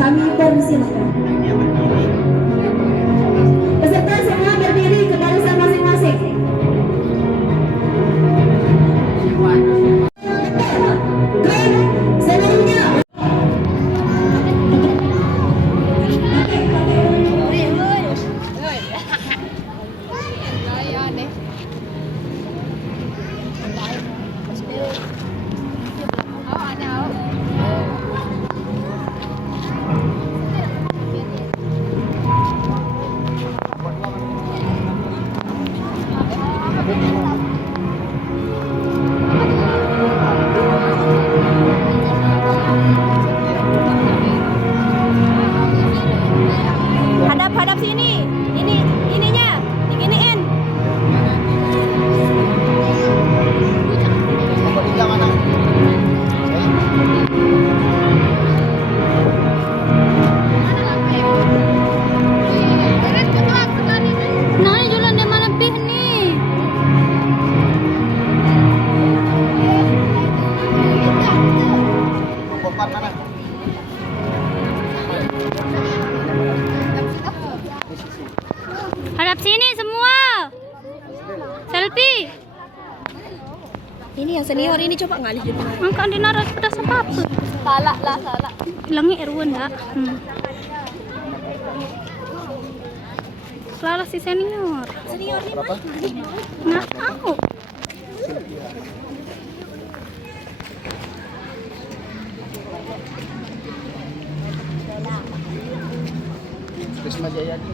Kami persilahkan. Peserta semua berdiri ke barisan masing-masing. Selanjutnya. Hadap sini. Ininya diginiin. Nah, jualan dia malah lebih nih. Hadap sini semua. Selfie. Ini yang senior ini coba ngalih juga. Angkat di naras udah apa-apa. Salah lah, salah. Bilangnya Erwan enggak? Salah si senior. Seniornya mana? Nggak tahu. Risma Jayadi.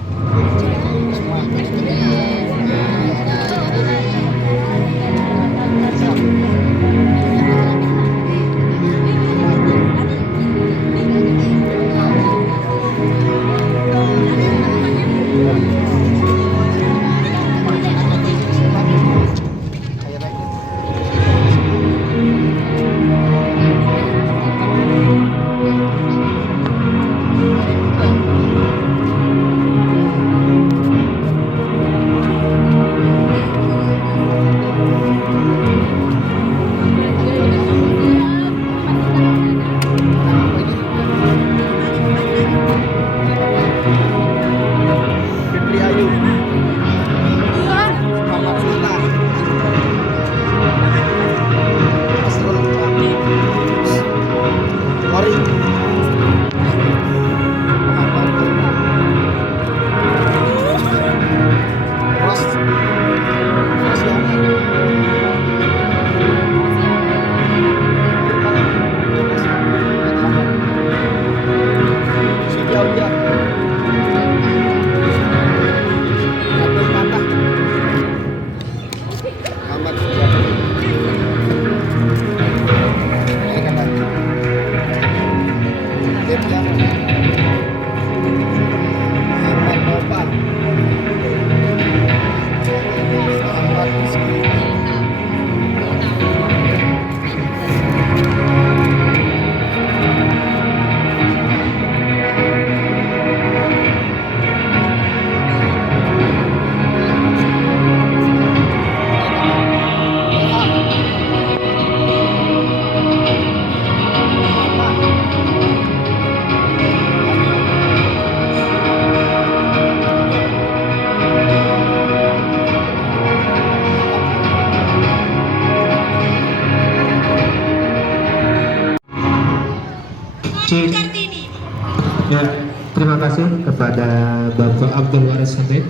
Ya, terima kasih kepada Bapak Abdul Waris Hamid.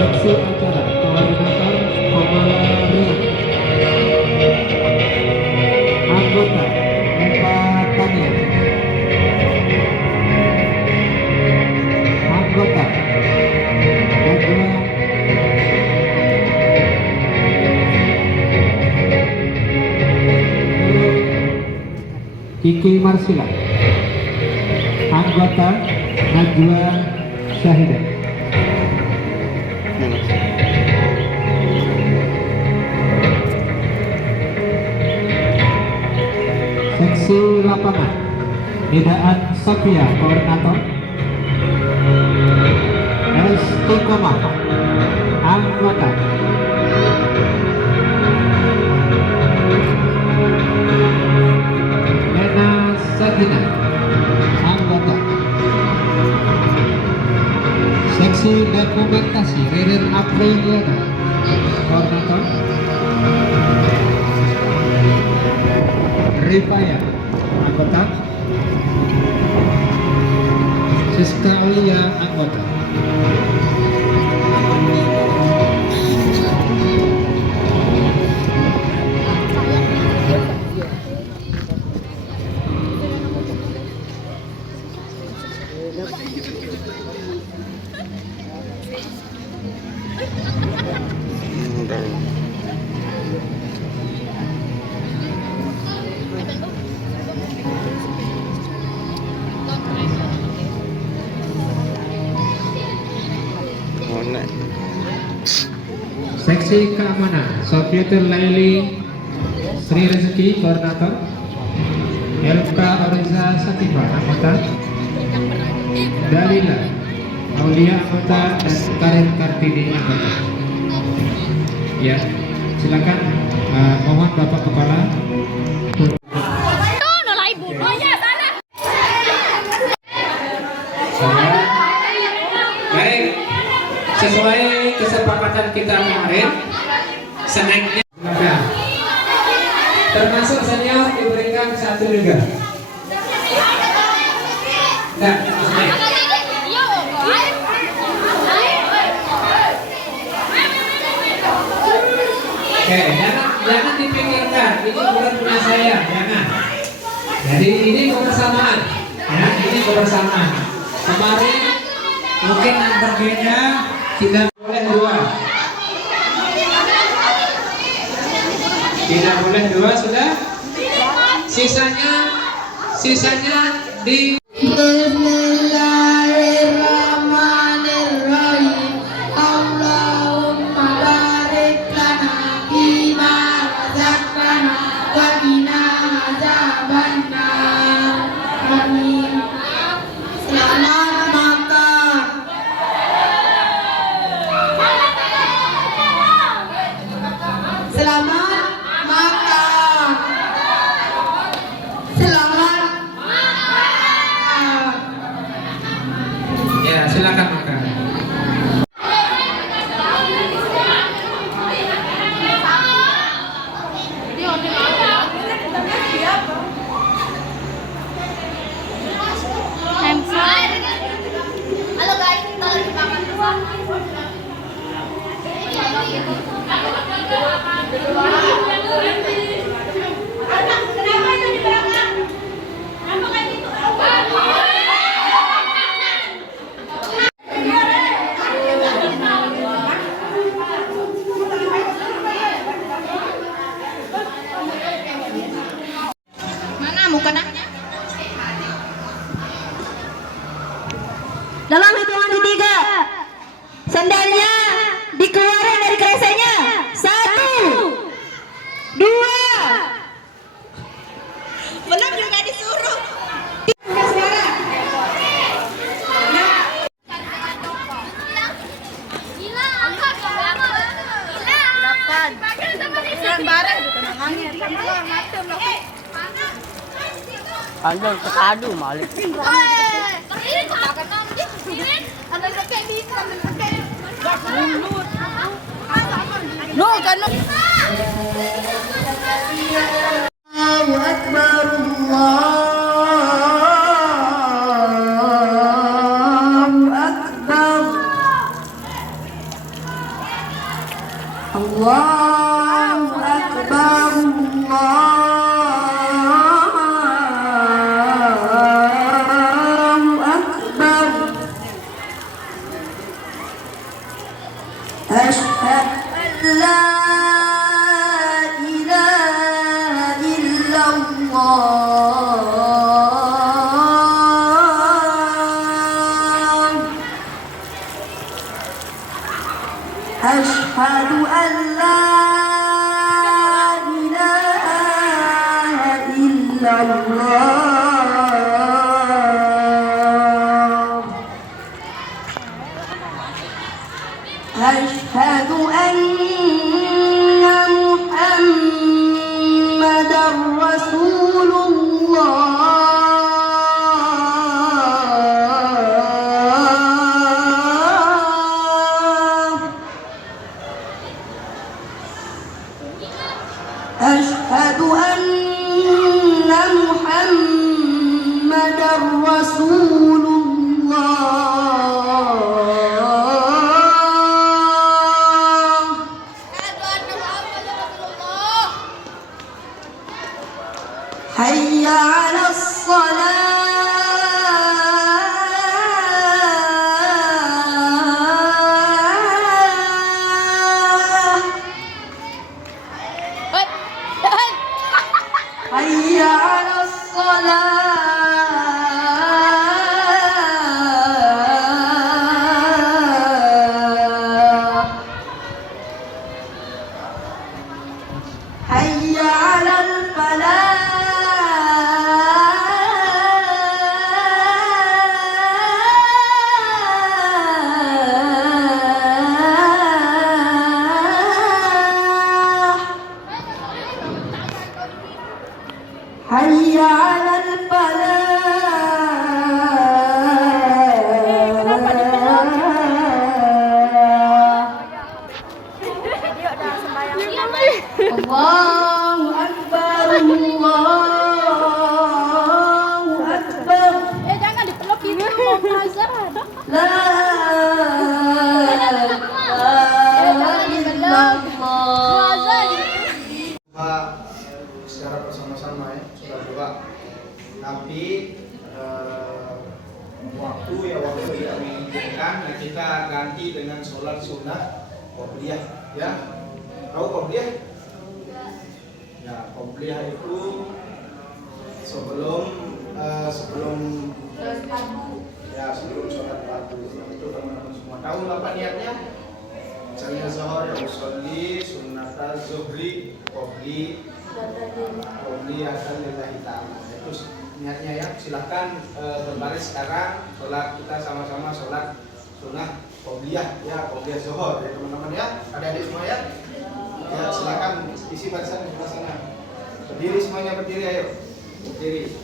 Seksi acara koordinator Komala anggota Empatania, anggota Najwa Kiki Marsila, anggota Najwa Syahidah. Seksi lapangan Nidaan Sofia, koordinator. Istiqomah anggota. Lena Sakina anggota. Seksi dokumentasi Ririn Apriliana koordinator. Rifaya anggota. Siska Aulia anggota. Seksi keamanan Sofiatul Laili Sri Rezeki koordinator. Elka Oriza Satifah anggota. Dalila Aulia anggota dan Karin Kartini anggota. Ya, silakan mohon Bapak Kepala. Baik, sesuai kesepakatan kita kemarin, senaiknya termasuk senior diberikan 1 juga. Enggak, oke, jangan dipikirkan ini bukan punya saya, jangan. Jadi ini kebersamaan, ya, ini kebersamaan. Kemarin mungkin yang berbeda tidak boleh 2. Tidak boleh 2 sudah. Sisanya di Bismillahirrahmanirrahim. Allahumma barik lana bima razaqtana wa qina adzabannar. Amin. Selamat makan. Selamat makan. Selamat makan. ya silakan makan. Halo guys, kita lagi makan Kenapa itu di belakang? Kenapa kayak gitu? Mana mukenanya? Dalam hitungan ketiga, sendalnya dikeluarkan dari keresenya. 1, 2. Belum juga disuruh. Andal tekadu malik. No, kan. Allahu Akbar, Allahu Akbar, Allahu Akbar, Allahu Akbar. Asyhadu an la ilaha illallah. Asyhadu an la ilaha illallah. أشهد أن محمدا رسول الله أشهد أن محمدا رسول الله حي على الصلاة حي على الصلاة حي على الفلاح حي على الفلاح الله أكبر الله أكبر Jangan dipeluk gitu, mau azan. لا إله إلا الله Secara bersama-sama ya sudah dua, tapi waktu tidak mengizinkan, nah kita ganti dengan sholat sunnah qobliyah ya. Tahu qobliyah? Ya, qobliyah itu sebelum sholat fardu. Itu teman-teman semua tahu apa niatnya? Misalnya zuhur ya usolli sunnata zuhri qobli akan lillahi ta'ala. Itu niatnya ya. Silahkan berbaris sekarang, sholat kita sama-sama sholat sunnah qobliyah ya, qobliyah zuhur ya teman-teman ya. Adik-adik semua ya. Ya silakan isi barisan di sebelah sana. Berdiri semuanya, berdiri ayo. Berdiri.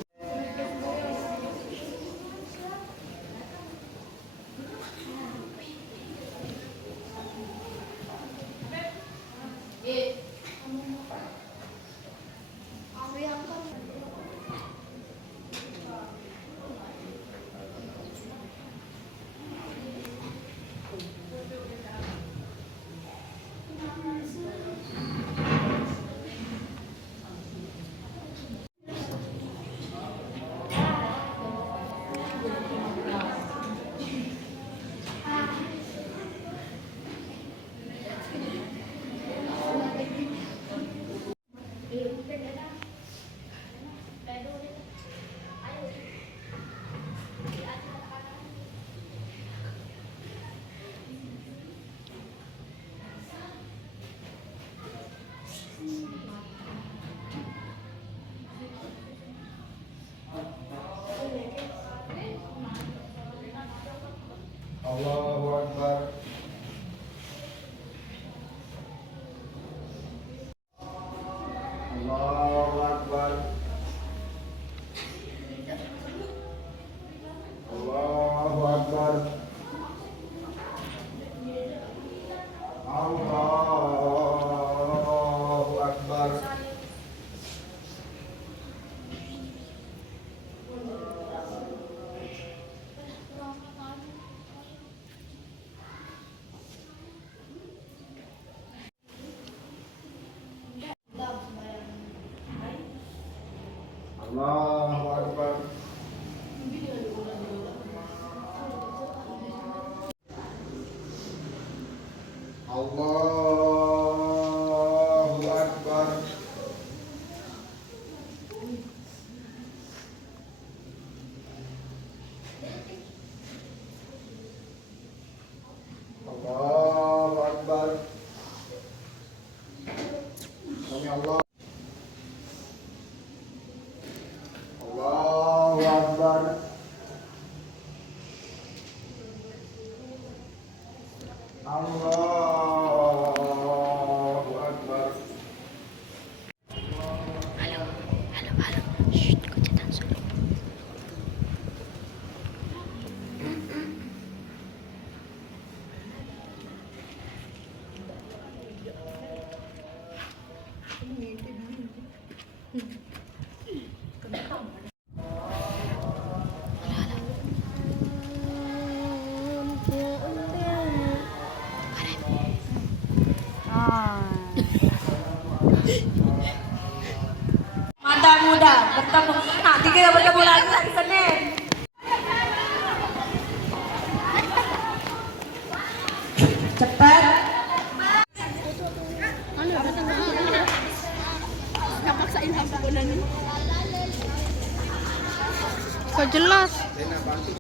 Allahu Akbar. Allahu Akbar. Allahu Akbar. Allahu Akbar. Allahu Akbar. Allahu Akbar. Allahu Akbar. Sami Allah. Allahu Akbar. Allah lagi hari Senin. Cepat. Kok jelas?